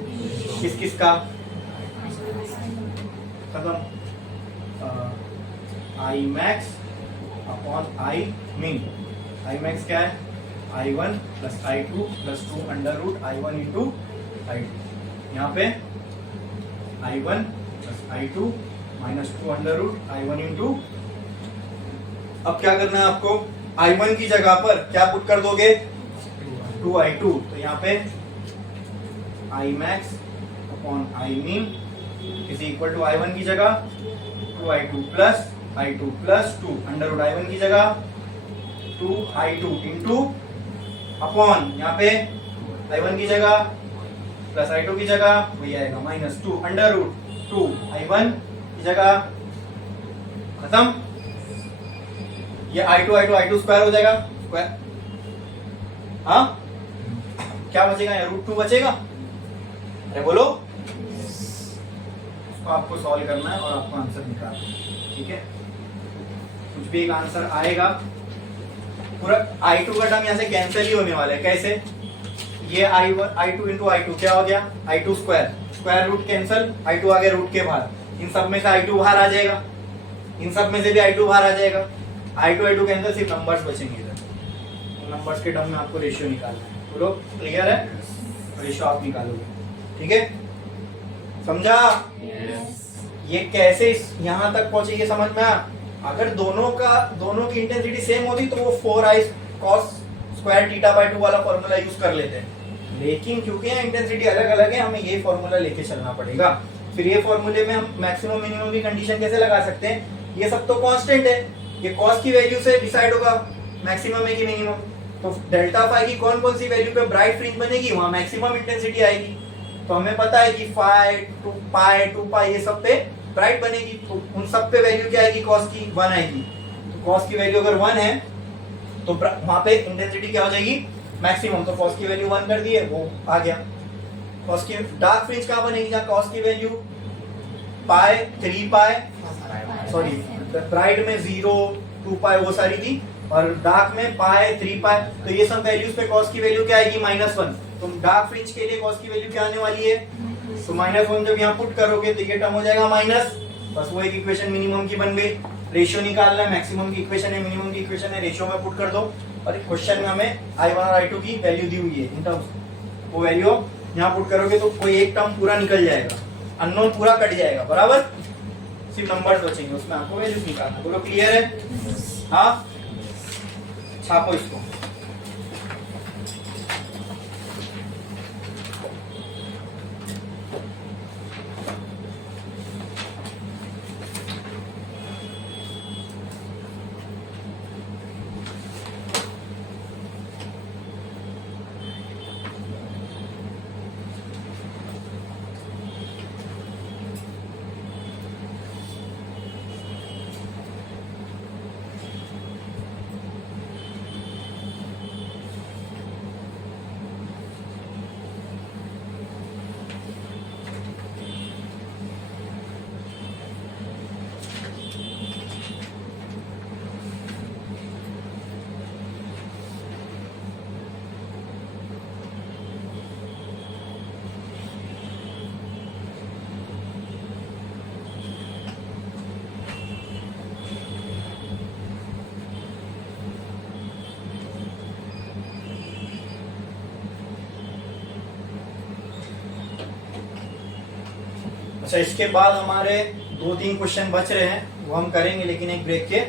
किस किस का? खत्म। आई मैक्स अपॉन आई मिन। आई मैक्स क्या है? I1 plus I2 plus 2 under root I1 into I2। यहाँ पे I1 plus I2 -2 under root I1 into. अब क्या करना है आपको? I1 की जगह पर क्या पुट कर दोगे? 2I2। तो यहाँ पे I max upon I min is equal to I1 की जगह 2I2 plus I2 plus 2 under root I1 की जगह 2I2 इंटू अपॉन यहाँ पे I1 की जगह प्लस I2 की जगह वही आएगा -2 अंडर रूट 2 I1 की जगह। खत्म। ये I2 स्क्वायर हो जाएगा, स्क्वायर, हाँ क्या बचेगा यहाँ, √2 बचेगा। अरे बोलो, उसको आपको सॉल्व करना है और आपको आंसर निकालना है, ठीक है। कुछ भी एक आंसर आएगा, पूरा I2 का टर्म यहाँ से कैंसिल ही होने वाला है। कैसे, ये I2 इंटू I2 क्या हो गया, I2 square, square root cancel, I2 आ गया रूट के बाहर, इन सब में से I2 बाहर आ जाएगा, इन सब में से भी I2 बाहर आ जाएगा, I2 कैंसिल, सिर्फ नंबर्स बचेंगे इधर। नंबर्स के टर्म में आपको रेशियो निकालना है। बोलो क्लियर है, रेशियो आप निकालोगे, ठीक है, समझा। ये कैसे यहाँ तक पहुंचे ये समझ में आया। अगर दोनों की इंटेंसिटी सेम होती तो वो 4i cos square theta by 2 वाला फॉर्मूला यूज कर लेते हैं, लेकिन क्योंकि यहाँ इंटेंसिटी अलग अलग है, हमें ये फॉर्मूला लेके चलना पड़ेगा। फिर ये फॉर्मूले में हम मैक्सिमम मिनिमम की कंडीशन कैसे लगा सकते हैं, ये सब तो कांस्टेंट है, ये कॉस की वैल्यू से डिसाइड होगा मैक्सिमम है कि मिनिमम। तो डेल्टा फाई की कौन कौन सी वैल्यू पे ब्राइट फ्रिंज बनेगी, वहां मैक्सिमम इंटेंसिटी आएगी। तो हमें पता है कि फाई 2 पाई ये सब पे ब्राइट बनेगी, तो उन सब पे वैल्यू क्या आएगी, कॉस की 1 आएगी। तो कॉस की वैल्यू अगर 1 है तो वहां पे इंटेंसिटी क्या हो जाएगी, मैक्सिमम। तो कॉस की वैल्यू 1 कर दी है, वो आ गया। कॉस की डार्क फ्रिंज कहां बनेगी, जहां कॉस की वैल्यू पाई 3 पाई, सॉरी ब्राइट में 0 2 पाई वो सारी थी, और डार्क में पाई 3 पाई। तो ये सब वैल्यूज पे कॉस की वैल्यू क्या आएगी, -1। तो डार्क फ्रिंज के लिए कॉस की वैल्यू क्या आने वाली है, तो -1 जब यहाँ पुट करोगे तो ये टर्म हो जाएगा माइनस, बस वो एक इक्वेशन मिनिमम की बन गई। रेशियो निकालना है, मैक्सिमम की इक्वेशन है, मिनिमम की इक्वेशन है, रेशियो में पुट कर दो। और क्वेश्चन में हमें I1 और I2 की वैल्यू दी हुई है इन टर्म्स, वो वैल्यू यहाँ पुट करोगे तो कोई एक टर्म पूरा निकल जाएगा, अननोन पूरा कट जाएगा, बराबर। सिर्फ नंबर्स बचेंगे, उसमें आपको वैल्यूज निकालना। बोलो क्लियर है, हाँ छापो इसको। अच्छा, इसके बाद हमारे 2-3 क्वेश्चन बच रहे हैं, वो हम करेंगे लेकिन एक ब्रेक के